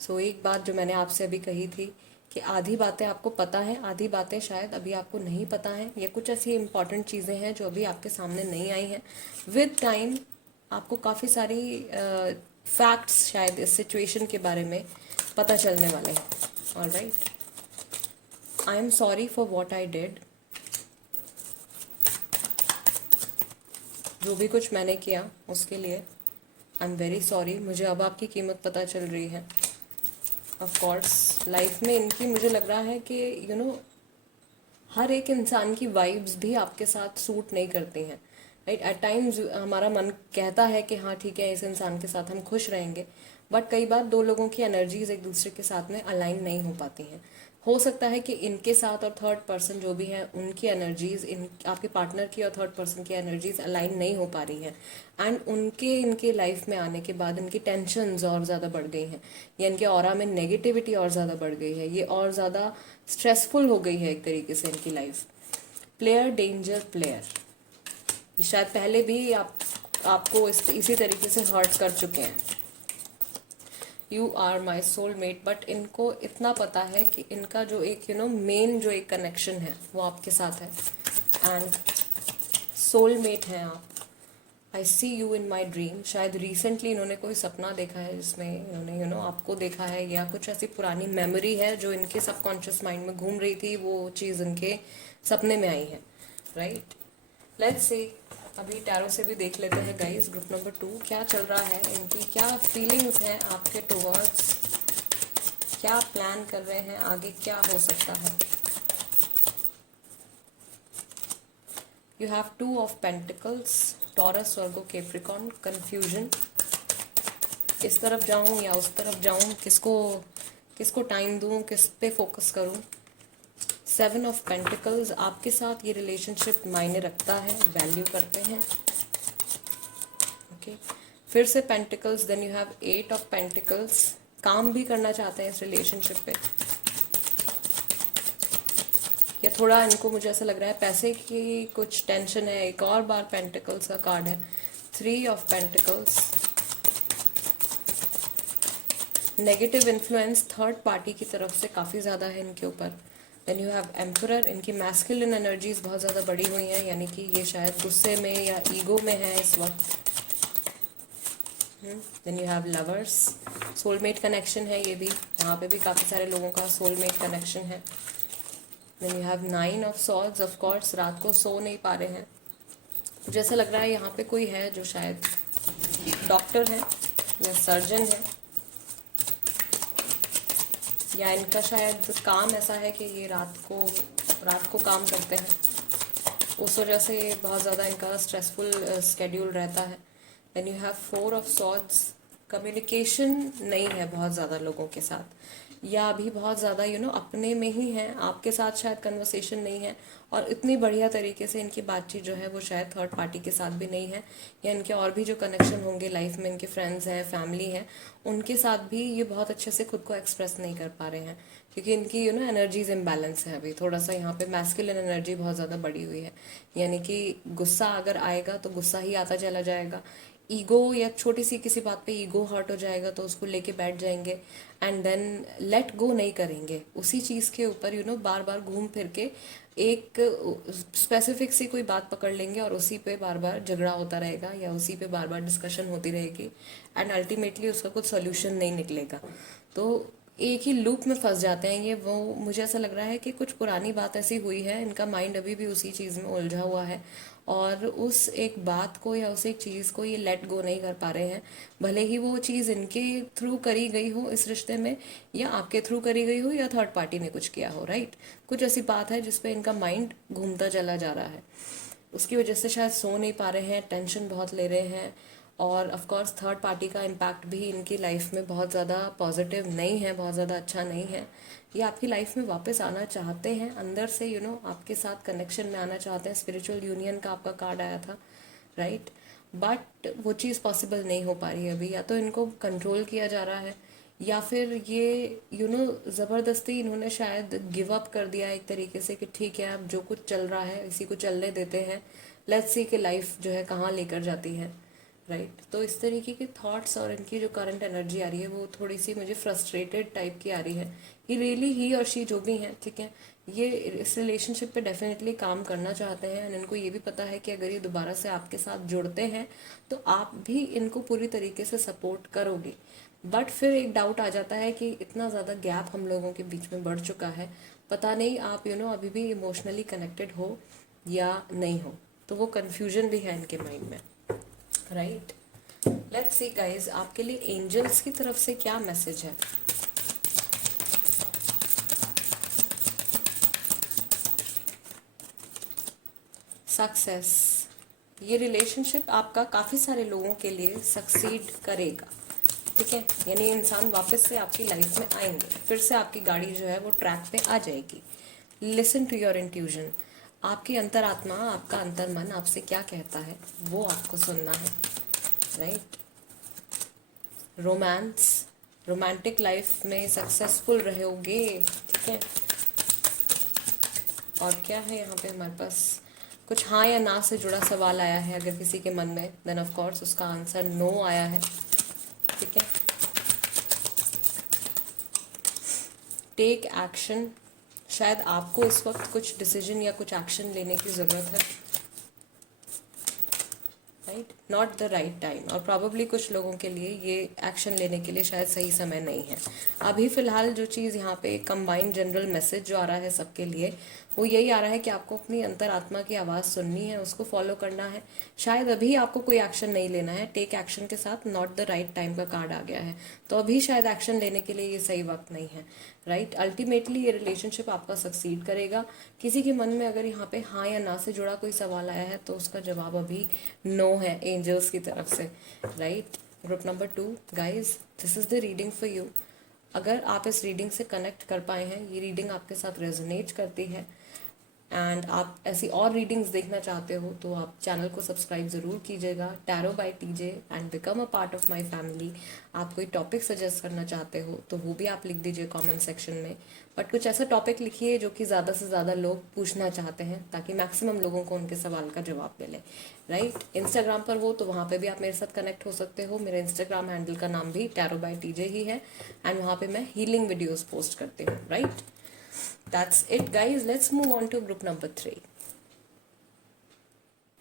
So एक बात जो मैंने आपसे अभी कही थी कि आधी बातें आपको पता है, आधी बातें शायद अभी आपको नहीं पता है, या कुछ ऐसी इंपॉर्टेंट चीज़ें हैं जो अभी आपके सामने नहीं आई हैं। विद टाइम आपको काफ़ी सारी फैक्ट्स शायद इस सिचुएशन के बारे में पता चलने वाले हैं। Alright, I am sorry for what I did. जो भी कुछ मैंने किया उसके लिए आई एम वेरी सॉरी। मुझे अब आपकी कीमत पता चल रही है। ऑफ कोर्स लाइफ में इनकी मुझे लग रहा है कि हर एक इंसान की वाइब्स भी आपके साथ सूट नहीं करती हैं। राइट, एट टाइम्स हमारा मन कहता है कि हाँ ठीक है, इस इंसान के साथ हम खुश रहेंगे, बट कई बार दो लोगों की एनर्जीज एक दूसरे के साथ में अलाइन नहीं हो पाती हैं। हो सकता है कि इनके साथ और थर्ड पर्सन जो भी है उनकी एनर्जीज, इन आपके पार्टनर की और थर्ड पर्सन की एनर्जीज अलाइन नहीं हो पा रही हैं, एंड उनके इनके लाइफ में आने के बाद इनकी टेंशन्स और ज़्यादा बढ़ गई हैं, या इनके ऑरा में नेगेटिविटी और ज़्यादा बढ़ गई है, ये और ज़्यादा स्ट्रेसफुल हो गई है एक तरीके से इनकी लाइफ। प्लेयर डेंजर प्लेयर, ये शायद पहले भी आपको इसी तरीके से हर्ट कर चुके हैं। You are my soulmate, but इनको इतना पता है कि इनका जो एक मेन जो एक कनेक्शन है वो आपके साथ है, एंड सोलमेट हैं आप। आई see you in my dream, शायद रिसेंटली इन्होंने कोई सपना देखा है जिसमें इन्होंने आपको देखा है, या कुछ ऐसी पुरानी मेमोरी है जो इनके सबकॉन्शियस माइंड में घूम रही थी, वो चीज़ इनके सपने में आई है। राइट, लेट्स सी, अभी टैरो से भी देख लेते हैं गाइस। ग्रुप नंबर 2 क्या चल रहा है, इनकी क्या फीलिंग्स हैं आपके टुवर्ड्स, क्या प्लान कर रहे हैं, आगे क्या हो सकता है। You have 2 of pentacles, taurus, Virgo, Capricorn, confusion. इस तरफ जाऊं या उस तरफ जाऊं, किसको टाइम दूं, किस पे फोकस करूं। 7 ऑफ पेंटिकल्स, आपके साथ ये रिलेशनशिप मायने रखता है, वैल्यू करते हैं। ओके, फिर से pentacles, then you have 8 of pentacles, काम भी करना चाहते हैं इस रिलेशनशिप पे, या थोड़ा इनको मुझे ऐसा लग रहा है पैसे की कुछ टेंशन है। एक और बार पेंटिकल्स का कार्ड है, 3 of pentacles, negative influence third party की तरफ से काफ़ी ज़्यादा है इनके ऊपर। देन यू हैव एम्परर, इनकी मैस्कुलिन एनर्जीज बहुत ज़्यादा बढ़ी हुई हैं, यानी कि ये शायद गुस्से में या ईगो में है इस वक्त। Then you have lovers, soulmate connection है ये भी, यहाँ पे भी काफ़ी सारे लोगों का सोलमेट कनेक्शन है। Then you have 9 of swords, of course रात को सो नहीं पा रहे हैं। मुझे ऐसा लग रहा है यहाँ पे कोई है जो शायद डॉक्टर है या सर्जन है, या इनका शायद काम ऐसा है कि ये रात को काम करते हैं, उस वजह से बहुत ज़्यादा इनका स्ट्रेसफुल स्केड्यूल रहता है। Then you have 4 of swords, communication नहीं है बहुत ज़्यादा लोगों के साथ, या अभी बहुत ज़्यादा अपने में ही हैं, आपके साथ शायद कन्वर्सेशन नहीं है, और इतनी बढ़िया तरीके से इनकी बातचीत जो है वो शायद थर्ड पार्टी के साथ भी नहीं है, या इनके और भी जो कनेक्शन होंगे लाइफ में, इनके फ्रेंड्स हैं, फैमिली हैं, उनके साथ भी ये बहुत अच्छे से खुद को एक्सप्रेस नहीं कर पा रहे हैं, क्योंकि इनकी एनर्जीज इम्बैलेंस है अभी थोड़ा सा। यहाँ पे मैस्कुलिन एनर्जी बहुत ज़्यादा बढ़ी हुई है, यानी कि गुस्सा अगर आएगा तो गुस्सा ही आता चला जाएगा, ईगो या छोटी सी किसी बात पे ईगो हर्ट हो जाएगा तो उसको लेके बैठ जाएंगे, एंड देन लेट गो नहीं करेंगे उसी चीज़ के ऊपर, बार बार घूम फिर के एक स्पेसिफिक सी कोई बात पकड़ लेंगे और उसी पे बार बार झगड़ा होता रहेगा, या उसी पे बार बार डिस्कशन होती रहेगी, एंड अल्टीमेटली उसका कुछ सोल्यूशन नहीं निकलेगा। तो एक ही लूप में फंस जाते हैं ये। वो मुझे ऐसा लग रहा है कि कुछ पुरानी बात ऐसी हुई है, इनका माइंड अभी भी उसी चीज़ में उलझा हुआ है, और उस एक बात को या उस एक चीज़ को ये लेट गो नहीं कर पा रहे हैं, भले ही वो चीज़ इनके थ्रू करी गई हो इस रिश्ते में, या आपके थ्रू करी गई हो, या थर्ड पार्टी ने कुछ किया हो। राइट, कुछ ऐसी बात है जिसपे इनका माइंड घूमता चला जा रहा है, उसकी वजह से शायद सो नहीं पा रहे हैं, टेंशन बहुत ले रहे हैं, और ऑफ कोर्स थर्ड पार्टी का इम्पैक्ट भी इनकी लाइफ में बहुत ज़्यादा पॉजिटिव नहीं है, बहुत ज़्यादा अच्छा नहीं है। ये आपकी लाइफ में वापस आना चाहते हैं अंदर से, आपके साथ कनेक्शन में आना चाहते हैं। स्पिरिचुअल यूनियन का आपका कार्ड आया था, राइट, बट वो चीज़ पॉसिबल नहीं हो पा रही है अभी, या तो इनको कंट्रोल किया जा रहा है, या फिर ये ज़बरदस्ती इन्होंने शायद गिव अप कर दिया एक तरीके से कि ठीक है अब जो कुछ चल रहा है इसी को चलने देते हैं, लेट्स सी कि लाइफ जो है कहाँ लेकर जाती है। राइट। तो इस तरीके के थॉट्स और इनकी जो करंट एनर्जी आ रही है वो थोड़ी सी मुझे फ्रस्ट्रेटेड टाइप की आ रही है। ये रियली ही और शी जो भी हैं, ठीक है, ये इस रिलेशनशिप पे डेफिनेटली काम करना चाहते हैं एंड इनको ये भी पता है कि अगर ये दोबारा से आपके साथ जुड़ते हैं तो आप भी इनको पूरी तरीके से सपोर्ट करोगे। बट फिर एक डाउट आ जाता है कि इतना ज़्यादा गैप हम लोगों के बीच में बढ़ चुका है, पता नहीं आप अभी भी इमोशनली कनेक्टेड हो या नहीं हो। तो वो कन्फ्यूजन भी है इनके माइंड में, राइट। लेट्स सी गाइस, आपके लिए एंजल्स की तरफ से क्या मैसेज है। सक्सेस, ये रिलेशनशिप आपका काफ़ी सारे लोगों के लिए सक्सीड करेगा, ठीक है। यानी इंसान वापस से आपकी लाइफ में आएंगे, फिर से आपकी गाड़ी जो है वो ट्रैक पे आ जाएगी। लिसन टू योर इंट्यूजन, आपकी अंतरात्मा, आपका अंतर्मन आपसे क्या कहता है वो आपको सुनना है, राइट। रोमांस, रोमांटिक लाइफ में सक्सेसफुल रहोगे, ठीक है। और क्या है यहाँ पे हमारे पास, कुछ हाँ या ना से जुड़ा सवाल आया है अगर किसी के मन में, देन ऑफ कोर्स उसका आंसर नो आया है, ठीक है। टेक एक्शन, शायद आपको इस वक्त कुछ डिसीजन या कुछ एक्शन लेने की ज़रूरत है, right. Not the right time, और प्रॉबेबली कुछ लोगों के लिए ये एक्शन लेने के लिए शायद सही समय नहीं है। अभी फ़िलहाल जो चीज़ यहाँ पे कंबाइंड जनरल मैसेज जो आ रहा है सबके लिए वो यही आ रहा है कि आपको अपनी अंतरात्मा की आवाज़ सुननी है, उसको फॉलो करना है। शायद अभी आपको कोई एक्शन नहीं लेना है, टेक एक्शन के साथ नॉट द राइट टाइम का कार्ड आ गया है, तो अभी शायद एक्शन लेने के लिए ये सही वक्त नहीं है, राइट। अल्टीमेटली ये रिलेशनशिप आपका सक्सीड करेगा। किसी के मन में अगर यहाँ पे हाँ या ना से जुड़ा कोई सवाल आया है तो उसका जवाब अभी नो है एंजल्स की तरफ से, right. Group number 2 guys, this is the reading for you. अगर आप इस रीडिंग से कनेक्ट कर पाए हैं, ये रीडिंग आपके साथ रेजोनेट करती है एंड आप ऐसी और रीडिंग्स देखना चाहते हो तो आप चैनल को सब्सक्राइब ज़रूर कीजिएगा, tarot by TJ, and become a part of my family. आप कोई टॉपिक सजेस्ट करना चाहते हो तो वो भी आप लिख दीजिए कमेंट सेक्शन में, बट कुछ ऐसा टॉपिक लिखिए जो कि ज़्यादा से ज़्यादा लोग पूछना चाहते हैं ताकि मैक्सिमम लोगों को उनके सवाल का जवाब मिले, राइट। इंस्टाग्राम पर हो तो वहाँ पे भी आप मेरे साथ कनेक्ट हो सकते हो। मेरे इंस्टाग्राम हैंडल का नाम भी टैरो बाय टीजे ही है एंड वहाँ पे मैं हीलिंग वीडियोज़ पोस्ट करती हूँ, right. That's it guys, let's move on to group number 3.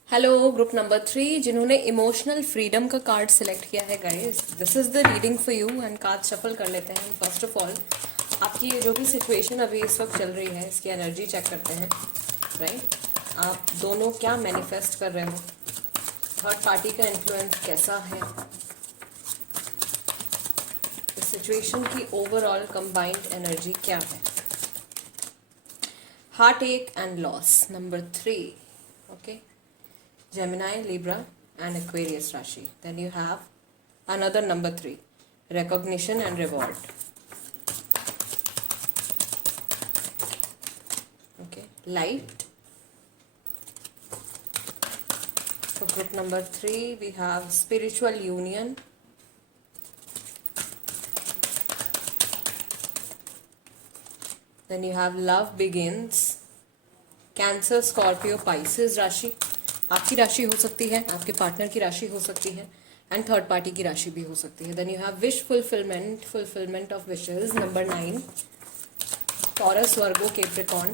Hello group number 3 जिन्होंने इमोशनल फ्रीडम का कार्ड सिलेक्ट किया है guys, this is the reading for you and card shuffle कर लेते हैं। फर्स्ट ऑफ ऑल आपकी जो भी सिचुएशन अभी इस वक्त चल रही है इसकी एनर्जी चेक करते हैं, राइट। आप दोनों क्या मैनिफेस्ट कर रहे हो, थर्ड पार्टी का इन्फ्लुएंस कैसा है, इस सिचुएशन की ओवरऑल कंबाइंड एनर्जी क्या है। Heartache and loss, number 3, okay. Gemini, Libra and Aquarius Rashi. Then you have another number 3, recognition and reward. Okay, light. For group number 3 we have spiritual union. Then you have love begins. Cancer, Scorpio, Pisces राशि आपकी राशि हो सकती है, आपके पार्टनर की राशि हो सकती है एंड थर्ड पार्टी की राशि भी हो सकती है। Then you have wish fulfilment, fulfilment of wishes, number 9, Taurus, Virgo, Capricorn.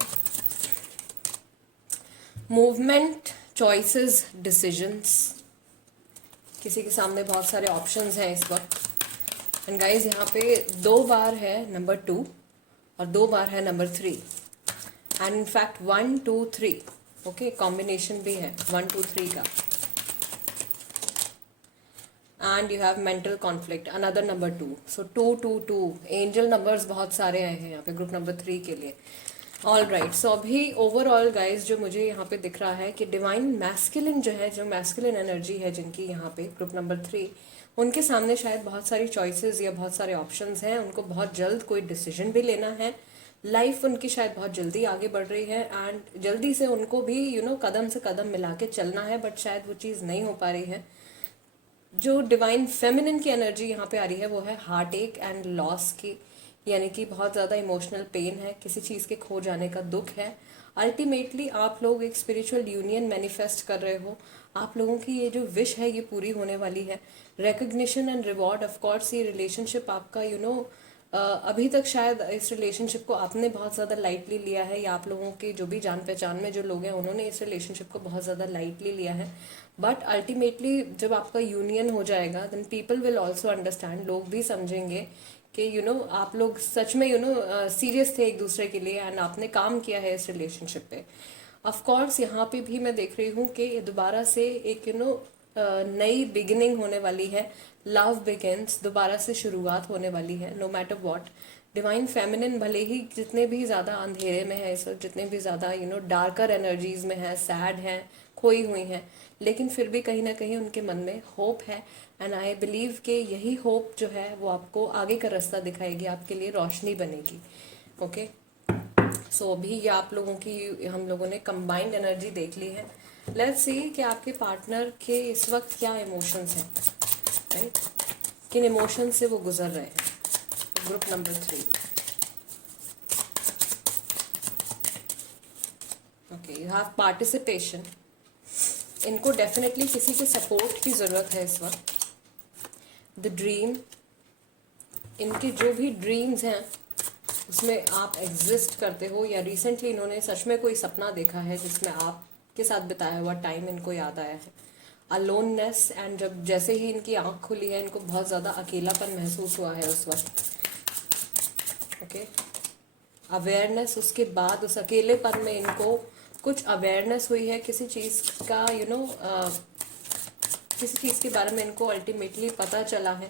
Movement, choices, decisions, किसी के सामने बहुत सारे ऑप्शंस हैं इस वक्त। एंड गाइज यहाँ पे 2 बार है नंबर 2 और 2 बार है number 3 and in fact 1 2 3, okay, combination भी है 1 2 3 का। And you have mental conflict, another number 2, so 2 2 2 angel numbers बहुत सारे आए हैं यहाँ पे ग्रुप नंबर 3 के लिए। ऑल राइट, सो अभी ओवरऑल गाइज जो मुझे यहाँ पे दिख रहा है कि डिवाइन मैस्कुलिन जो है, जो मैस्कुलिन एनर्जी है जिनकी यहाँ पे ग्रुप नंबर 3, उनके सामने शायद बहुत सारी चॉइसेस या बहुत सारे ऑप्शंस हैं, उनको बहुत जल्द कोई डिसीजन भी लेना है। लाइफ उनकी शायद बहुत जल्दी आगे बढ़ रही है एंड जल्दी से उनको भी कदम से कदम मिला के चलना है, बट शायद वो चीज़ नहीं हो पा रही है। जो डिवाइन फेमिनिन की एनर्जी यहाँ पे आ रही है वो है हार्ट एक एंड लॉस की, यानी कि बहुत ज़्यादा इमोशनल पेन है, किसी चीज़ के खो जाने का दुख है। अल्टीमेटली आप लोग एक स्पिरिचुअल यूनियन मैनिफेस्ट कर रहे हो। आप लोगों की ये जो विश है ये पूरी होने वाली है। Recognition and reward, of course ये रिलेशनशिप आपका अभी तक शायद इस रिलेशनशिप को आपने बहुत ज़्यादा लाइटली लिया है, या आप लोगों के जो भी जान पहचान में जो लोग हैं उन्होंने इस रिलेशनशिप को बहुत ज़्यादा लाइटली लिया है। बट अल्टीमेटली जब आपका यूनियन हो जाएगा then people will also understand, लोग भी समझेंगे कि आप लोग सच में सीरियस थे एक दूसरे के लिए एंड आपने काम किया है इस रिलेशनशिप पे। ऑफ कोर्स यहाँ पे भी मैं देख रही हूँ कि दोबारा से एक नई बिगिनिंग होने वाली है। लव बिगिंस, दोबारा से शुरुआत होने वाली है। No matter what, divine feminine भले ही जितने भी ज़्यादा अंधेरे में है इस वक्त, जितने भी ज़्यादा डार्कर एनर्जीज में है, सैड हैं, खोई हुई हैं, लेकिन फिर भी कहीं ना कहीं उनके मन में होप है। एंड आई बिलीव कि यही होप जो है वो आपको आगे का रास्ता दिखाएगी, आपके लिए रोशनी बनेगी। ओके, सो अभी ये आप लोगों की हम लोगों ने कंबाइंड एनर्जी देख ली है। लेट्स सी कि आपके पार्टनर के इस वक्त क्या इमोशंस हैं, राइट, किन इमोशन से वो गुजर रहे हैं। Group number 3, okay, you have participation. इनको डेफिनेटली किसी के सपोर्ट की ज़रूरत है इस वक्त। द ड्रीम, इनके जो भी ड्रीम्स हैं उसमें आप एग्जिस्ट करते हो, या रिसेंटली इन्होंने सच में कोई सपना देखा है जिसमें आपके साथ बिताया हुआ टाइम इनको याद आया है। अलोननेस, एंड जब जैसे ही इनकी आंख खुली है इनको बहुत ज़्यादा अकेलापन महसूस हुआ है उस वक्त। ओके, अवेयरनेस, उसके बाद उस अकेलेपन में इनको कुछ अवेयरनेस हुई है किसी चीज़ का, किसी चीज़ के बारे में इनको अल्टीमेटली पता चला है।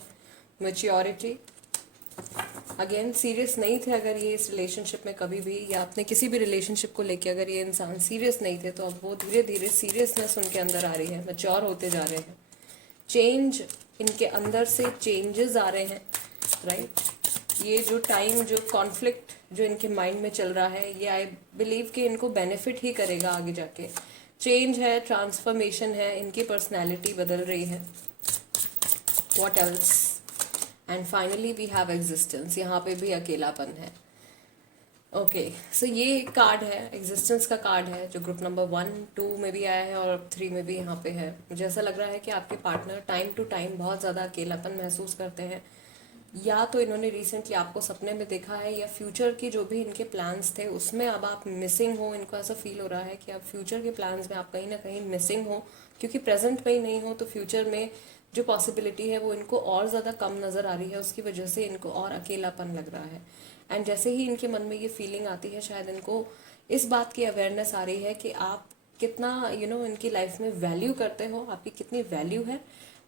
मैच्योरिटी, अगेन सीरियस नहीं थे अगर ये इस रिलेशनशिप में कभी भी, या अपने किसी भी रिलेशनशिप को लेके अगर ये इंसान सीरियस नहीं थे, तो अब वो धीरे धीरे सीरियसनेस उनके अंदर आ रही है, मैच्योर होते जा रहे हैं। चेंज, इनके अंदर से चेंजेस आ रहे हैं, राइट। ये जो टाइम, जो कॉन्फ्लिक्ट जो इनके माइंड में चल रहा है, ये आई बिलीव कि इनको बेनिफिट ही करेगा आगे जाके। चेंज है, ट्रांसफॉर्मेशन है, इनकी पर्सनैलिटी बदल रही है। What else, and finally we have existence, यहाँ पे भी अकेलापन है। ओके, सो ये एक कार्ड है, एग्जिस्टेंस का कार्ड है, जो ग्रुप नंबर 1, 2 में भी आया है और 3 में भी यहाँ पे है। मुझे ऐसा लग रहा है कि आपके पार्टनर टाइम टू टाइम बहुत ज़्यादा अकेलापन महसूस करते हैं, या तो इन्होंने रिसेंटली आपको सपने में देखा है, या फ्यूचर की जो भी इनके प्लान्स थे उसमें अब आप मिसिंग हो। इनको ऐसा फील हो रहा है कि अब फ्यूचर के प्लान्स में आप कहीं ना कहीं मिसिंग हो, क्योंकि प्रेजेंट में ही नहीं हो तो फ्यूचर में जो पॉसिबिलिटी है वो इनको और ज़्यादा कम नज़र आ रही है। उसकी वजह से इनको और अकेलापन लग रहा है। एंड जैसे ही इनके मन में ये फीलिंग आती है, शायद इनको इस बात की अवेयरनेस आ रही है कि आप कितना इनकी लाइफ में वैल्यू करते हो, आपकी कितनी वैल्यू है।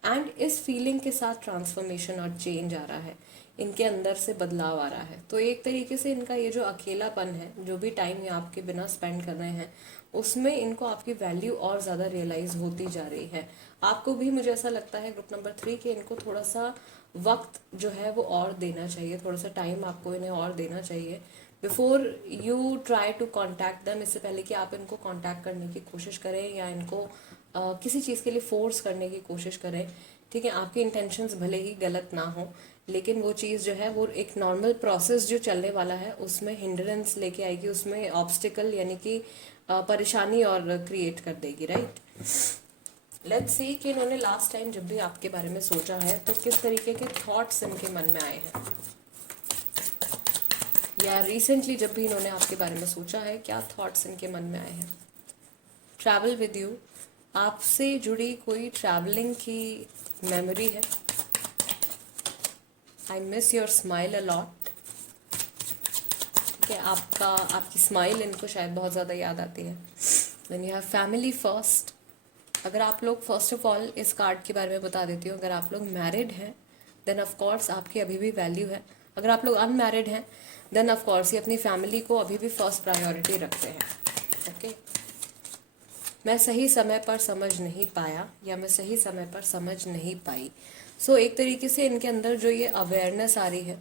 एंड इस फीलिंग के साथ ट्रांसफॉर्मेशन और चेंज आ रहा है, इनके अंदर से बदलाव आ रहा है। तो एक तरीके से इनका ये जो अकेलापन है, जो भी टाइम ये आपके बिना स्पेंड कर रहे हैं, उसमें इनको आपकी वैल्यू और ज़्यादा रियलाइज होती जा रही है। आपको भी, मुझे ऐसा लगता है ग्रुप नंबर 3 के इनको थोड़ा सा वक्त जो है वो और देना चाहिए, थोड़ा सा टाइम आपको इन्हें और देना चाहिए before you try to contact them. इससे पहले कि आप इनको कॉन्टैक्ट करने की कोशिश करें या इनको किसी चीज़ के लिए फोर्स करने की कोशिश करें। ठीक है, आपके इंटेंशंस भले ही गलत ना हो, लेकिन वो चीज़ जो है वो एक नॉर्मल प्रोसेस जो चलने वाला है उसमें हिंड्रेंस लेके आएगी, उसमें ऑब्स्टिकल यानी कि परेशानी और क्रिएट कर देगी, राइट। लेट्स सी कि इन्होंने लास्ट टाइम जब भी आपके बारे में सोचा है तो किस तरीके के थॉट्स इनके मन में आए हैं, या रिसेंटली जब भी इन्होंने आपके बारे में सोचा है क्या थॉट्स इनके मन में आए हैं। ट्रैवल विद यू, आपसे जुड़ी कोई ट्रैवलिंग की मेमोरी है। I miss your smile a lot, कि आपकी स्माइल इनको शायद बहुत ज़्यादा याद आती है। Then you have family first. अगर आप लोग, फर्स्ट ऑफ ऑल इस कार्ड के बारे में बता देती हूँ, अगर आप लोग मैरिड हैं देन ऑफ कोर्स आपकी अभी भी वैल्यू है। अगर आप लोग अनमैरिड हैं देन ऑफ कोर्स ये अपनी फैमिली को अभी भी फर्स्ट प्रायोरिटी रखते हैं। ओके, मैं सही समय पर समझ नहीं पाया, या मैं सही समय पर समझ नहीं पाई। सो एक तरीके से इनके अंदर जो ये अवेयरनेस आ रही है,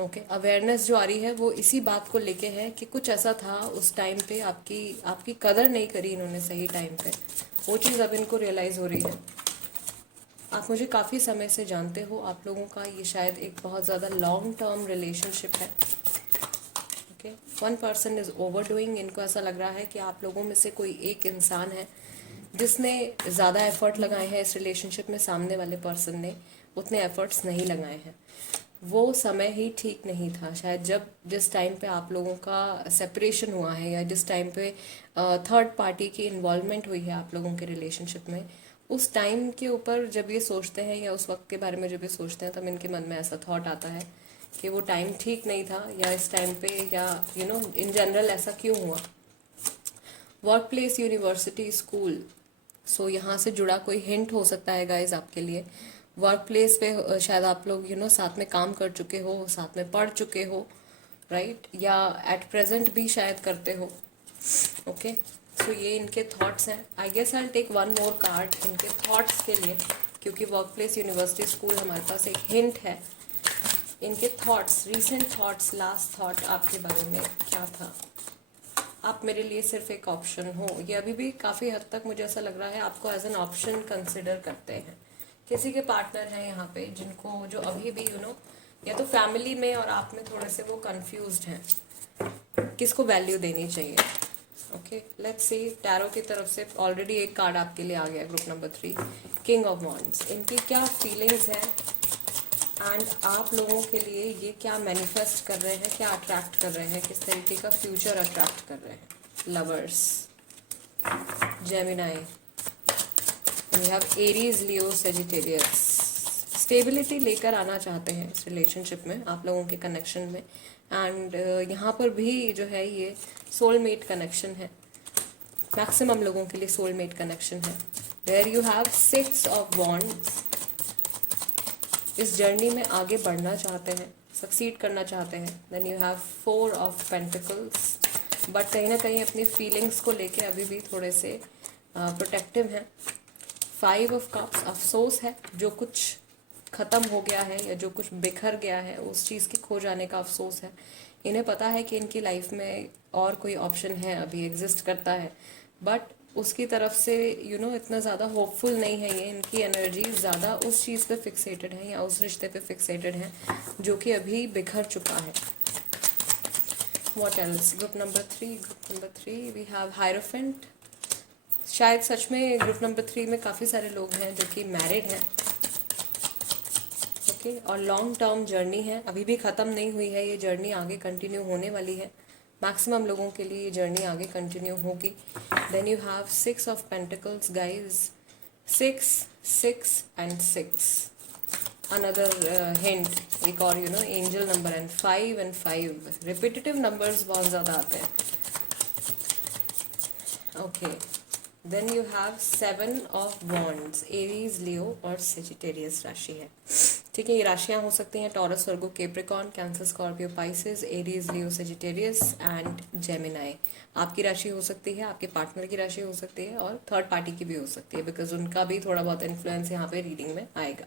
ओके, अवेयरनेस जो आ रही है वो इसी बात को लेके है कि कुछ ऐसा था उस टाइम पे, आपकी कदर नहीं करी इन्होंने सही टाइम पे। वो चीज़ अब इनको रियलाइज़ हो रही है। आप मुझे काफ़ी समय से जानते हो, आप लोगों का ये शायद एक बहुत ज़्यादा लॉन्ग टर्म रिलेशनशिप है। Okay, one person is over doing. इनको ऐसा लग रहा है कि आप लोगों में से कोई एक इंसान है जिसने ज़्यादा एफर्ट लगाए हैं इस रिलेशनशिप में, सामने वाले पर्सन ने उतने एफर्ट्स नहीं लगाए हैं। वो समय ही ठीक नहीं था शायद, जब जिस टाइम पे आप लोगों का सेपरेशन हुआ है या जिस टाइम पे थर्ड पार्टी की इन्वॉल्वमेंट हुई है आप लोगों के रिलेशनशिप में, उस टाइम के ऊपर जब ये सोचते हैं या उस वक्त के बारे में जब ये सोचते हैं, तब इनके मन में ऐसा थॉट आता है कि वो टाइम ठीक नहीं था, या इस टाइम पे, या इन जनरल ऐसा क्यों हुआ। वर्क प्लेस, यूनिवर्सिटी, स्कूल, सो यहाँ से जुड़ा कोई हिंट हो सकता है गाइज आपके लिए। वर्क प्लेस पे शायद आप लोग साथ में काम कर चुके हो, साथ में पढ़ चुके हो, राइट, या एट प्रेजेंट भी शायद करते हो। ओके, सो ये इनके थॉट्स हैं। I guess I take one more card इनके थॉट्स के लिए, क्योंकि वर्क प्लेस, यूनिवर्सिटी, स्कूल हमारे पास एक हिंट है। इनके thoughts, recent thoughts, last thought आपके बारे में क्या था। आप मेरे लिए सिर्फ एक ऑप्शन हो। ये अभी भी काफ़ी हद तक मुझे ऐसा लग रहा है आपको एज एन ऑप्शन कंसिडर करते हैं। किसी के पार्टनर हैं यहाँ पे जिनको, जो अभी भी या तो फैमिली में और आप में थोड़े से वो कंफ्यूज्ड हैं किसको वैल्यू देनी चाहिए। Okay, let's see. टैरो की तरफ से ऑलरेडी एक कार्ड आपके लिए आ गया, group number 3, king of wands. इनकी क्या फीलिंग्स हैं एंड आप लोगों के लिए ये क्या मैनिफेस्ट कर रहे हैं, क्या अट्रैक्ट कर रहे हैं, किस तरीके का फ्यूचर अट्रैक्ट कर रहे हैं। Lovers, Gemini, we have Aries, Leo, Sagittarius. Stability लेकर आना चाहते हैं इस रिलेशनशिप में, आप लोगों के कनेक्शन में। एंड यहाँ पर भी जो है ये सोलमेट कनेक्शन है, मैक्सिमम लोगों के लिए सोलमेट कनेक्शन है। Where you have 6 of wands, इस जर्नी में आगे बढ़ना चाहते हैं, सक्सीड करना चाहते हैं। Then you have 4 of pentacles, but कहीं ना कहीं अपनी फीलिंग्स को लेके अभी भी थोड़े से प्रोटेक्टिव हैं। 5 ऑफ कप्स, अफसोस है, जो कुछ ख़त्म हो गया है या जो कुछ बिखर गया है, उस चीज़ के खो जाने का अफसोस है। इन्हें पता है कि इनकी लाइफ में और कोई ऑप्शन है, अभी एग्जिस्ट करता है, बट उसकी तरफ से इतना ज़्यादा होपफुल नहीं है ये। इनकी एनर्जी ज़्यादा उस चीज़ पे फिक्सेटेड है या उस रिश्ते पे फिक्सेटेड है जो कि अभी बिखर चुका है। What else, group number 3 we have hierophant. शायद सच में ग्रुप नंबर 3 में काफ़ी सारे लोग हैं जो कि मैरिड हैं। ओके, और लॉन्ग टर्म जर्नी है, अभी भी ख़त्म नहीं हुई है ये जर्नी, आगे कंटिन्यू होने वाली है। मैक्सिमम लोगों के लिए ये जर्नी आगे कंटिन्यू होगी। Then you have 6 of pentacles guys, 6 and 6। Another hint, एक और angel number, and 5 repetitive numbers बहुत ज़्यादा आते हैं। Okay, then you have 7 of wands, Aries, Leo और सेजिटेरियस राशि है। ठीक है, ये राशियाँ हो सकती हैं taurus, Virgo, Capricorn, cancer, Scorpio, Pisces, Aries, Leo, Sagittarius and Gemini. आपकी राशि हो सकती है, आपके पार्टनर की राशि हो सकती है, और थर्ड पार्टी की भी हो सकती है, बिकॉज उनका भी थोड़ा बहुत इन्फ्लुएंस यहाँ पे रीडिंग में आएगा।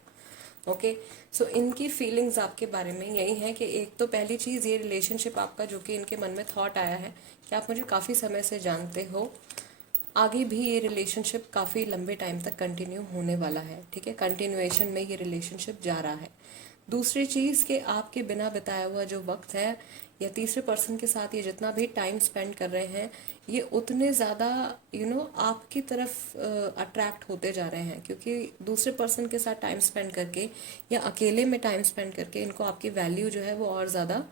ओके, सो इनकी फीलिंग्स आपके बारे में यही है कि एक तो पहली चीज़, ये रिलेशनशिप आपका जो कि इनके मन में थॉट आया है कि आप मुझे काफ़ी समय से जानते हो, आगे भी ये रिलेशनशिप काफ़ी लंबे टाइम तक कंटिन्यू होने वाला है। ठीक है, कंटिन्यूएशन में ये रिलेशनशिप जा रहा है। दूसरी चीज़ कि आपके बिना बिताया हुआ जो वक्त है, या तीसरे पर्सन के साथ ये जितना भी टाइम स्पेंड कर रहे हैं, ये उतने ज़्यादा आपकी तरफ अट्रैक्ट होते जा रहे हैं, क्योंकि दूसरे पर्सन के साथ टाइम स्पेंड करके या अकेले में टाइम स्पेंड करके इनको आपकी वैल्यू जो है वो और ज़्यादा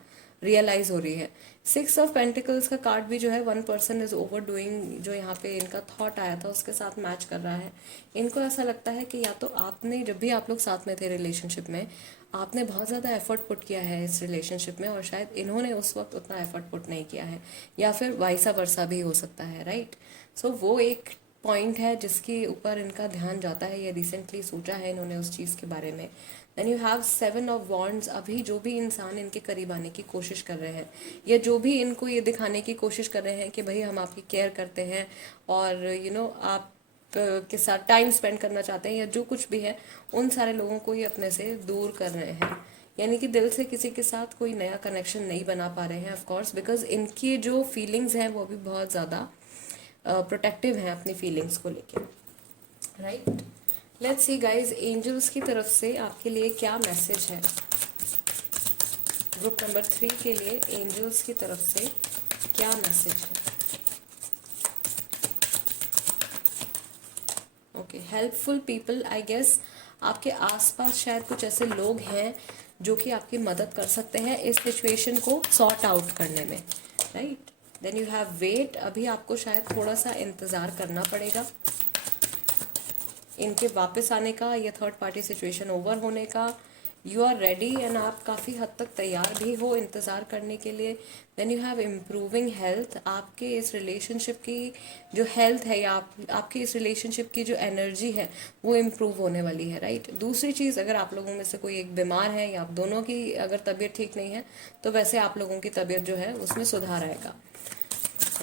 रियलाइज हो रही है। 6 ऑफ पेंटिकल्स का कार्ड भी जो है, one person is over doing, जो यहाँ पे इनका थॉट आया था उसके साथ मैच कर रहा है। इनको ऐसा लगता है कि या तो आपने, जब भी आप लोग साथ में थे रिलेशनशिप में, आपने बहुत ज़्यादा एफर्ट पुट किया है इस रिलेशनशिप में, और शायद इन्होंने उस वक्त उतना एफर्ट पुट नहीं किया है, या फिर वाइसा वर्सा भी हो सकता है, राइट। सो वो एक पॉइंट है जिसके ऊपर इनका ध्यान जाता है, या रिसेंटली सोचा है इन्होंने उस चीज़ के बारे में। Then you have 7 of wands. अभी जो भी इंसान इनके करीब आने की कोशिश कर रहे हैं, या जो भी इनको ये दिखाने की कोशिश कर रहे हैं कि भाई हम आपकी केयर करते हैं और आप के साथ टाइम स्पेंड करना चाहते हैं, या जो कुछ भी है, उन सारे लोगों को ये अपने से दूर कर रहे हैं। यानी कि दिल से किसी के साथ कोई नया कनेक्शन नहीं बना पा रहे हैं, ऑफ कोर्स, बिकॉज इनकी जो फीलिंग्स हैं वो भी बहुत ज़्यादा प्रोटेक्टिव हैं अपनी फीलिंग्स को लेके, right. Let's see guys, angels की तरफ से आपके लिए क्या मैसेज है। ग्रुप नंबर 3 के लिए एंजल्स की तरफ से क्या मैसेज है? Okay, helpful people, I guess आपके आसपास शायद कुछ ऐसे लोग हैं जो कि आपकी मदद कर सकते हैं इस सिचुएशन को सॉर्ट आउट करने में, right? Then you have wait, अभी आपको शायद थोड़ा सा इंतज़ार करना पड़ेगा इनके वापस आने का या थर्ड पार्टी सिचुएशन ओवर होने का। यू आर रेडी एंड आप काफ़ी हद तक तैयार भी हो इंतज़ार करने के लिए। Then you have improving health, आपके इस रिलेशनशिप की जो हेल्थ है या आपकी इस रिलेशनशिप की जो एनर्जी है वो इम्प्रूव होने वाली है, राइट? दूसरी चीज़, अगर आप लोगों में से कोई एक बीमार है या आप दोनों की अगर तबीयत ठीक नहीं है तो वैसे आप लोगों की तबीयत जो है उसमें सुधार आएगा,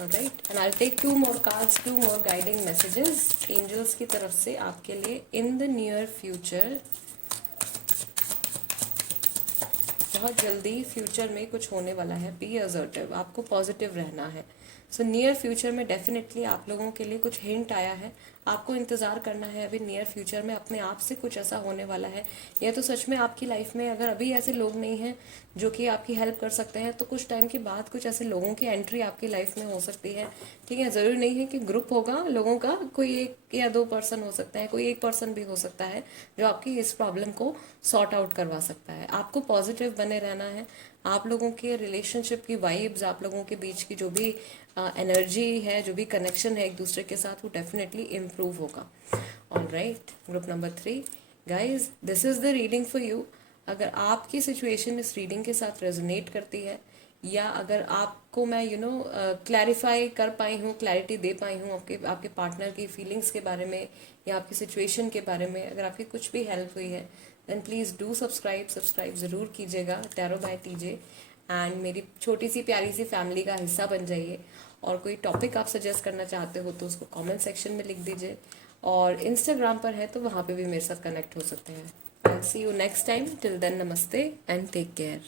right? And I take 2 more cards, 2 more guiding messages angels की तरफ से आपके लिए इन द नियर फ्यूचर। बहुत जल्दी फ्यूचर में कुछ होने वाला है, बी असर्टिव, आपको पॉजिटिव रहना है। सो नियर फ्यूचर में डेफिनेटली आप लोगों के लिए कुछ हिंट आया है, आपको इंतज़ार करना है अभी नियर फ्यूचर में अपने आप से कुछ ऐसा होने वाला है। या तो सच में आपकी लाइफ में अगर अभी ऐसे लोग नहीं हैं जो कि आपकी हेल्प कर सकते हैं तो कुछ टाइम के बाद कुछ ऐसे लोगों की एंट्री आपकी लाइफ में हो सकती है, ठीक है? ज़रूरी नहीं है कि ग्रुप होगा लोगों का, कोई 1 या 2 पर्सन हो सकता है, कोई 1 पर्सन भी हो सकता है जो आपकी इस प्रॉब्लम को सॉर्ट आउट करवा सकता है। आपको पॉजिटिव बने रहना है। आप लोगों के रिलेशनशिप की वाइब्स, आप लोगों के बीच की जो भी एनर्जी है, जो भी कनेक्शन है एक दूसरे के साथ, वो डेफिनेटली इम्प्रूव होगा। Alright, group number 3 guys, this is the reading for you. अगर आपकी सिचुएशन इस रीडिंग के साथ रेजोनेट करती है या अगर आपको मैं क्लैरिफाई कर पाई हूँ, क्लैरिटी दे पाई हूँ आपके पार्टनर की फीलिंग्स के बारे में या आपकी सिचुएशन के बारे में, अगर आपकी कुछ भी हेल्प हुई है देन प्लीज़ डू सब्सक्राइब ज़रूर कीजिएगा टैरो बाय टीजे, एंड मेरी छोटी सी प्यारी सी फैमिली का हिस्सा बन जाइए। और कोई टॉपिक आप सजेस्ट करना चाहते हो तो उसको कमेंट सेक्शन में लिख दीजिए, और इंस्टाग्राम पर है तो वहाँ पे भी मेरे साथ कनेक्ट हो सकते हैं। I see you next time, till then namaste and take care.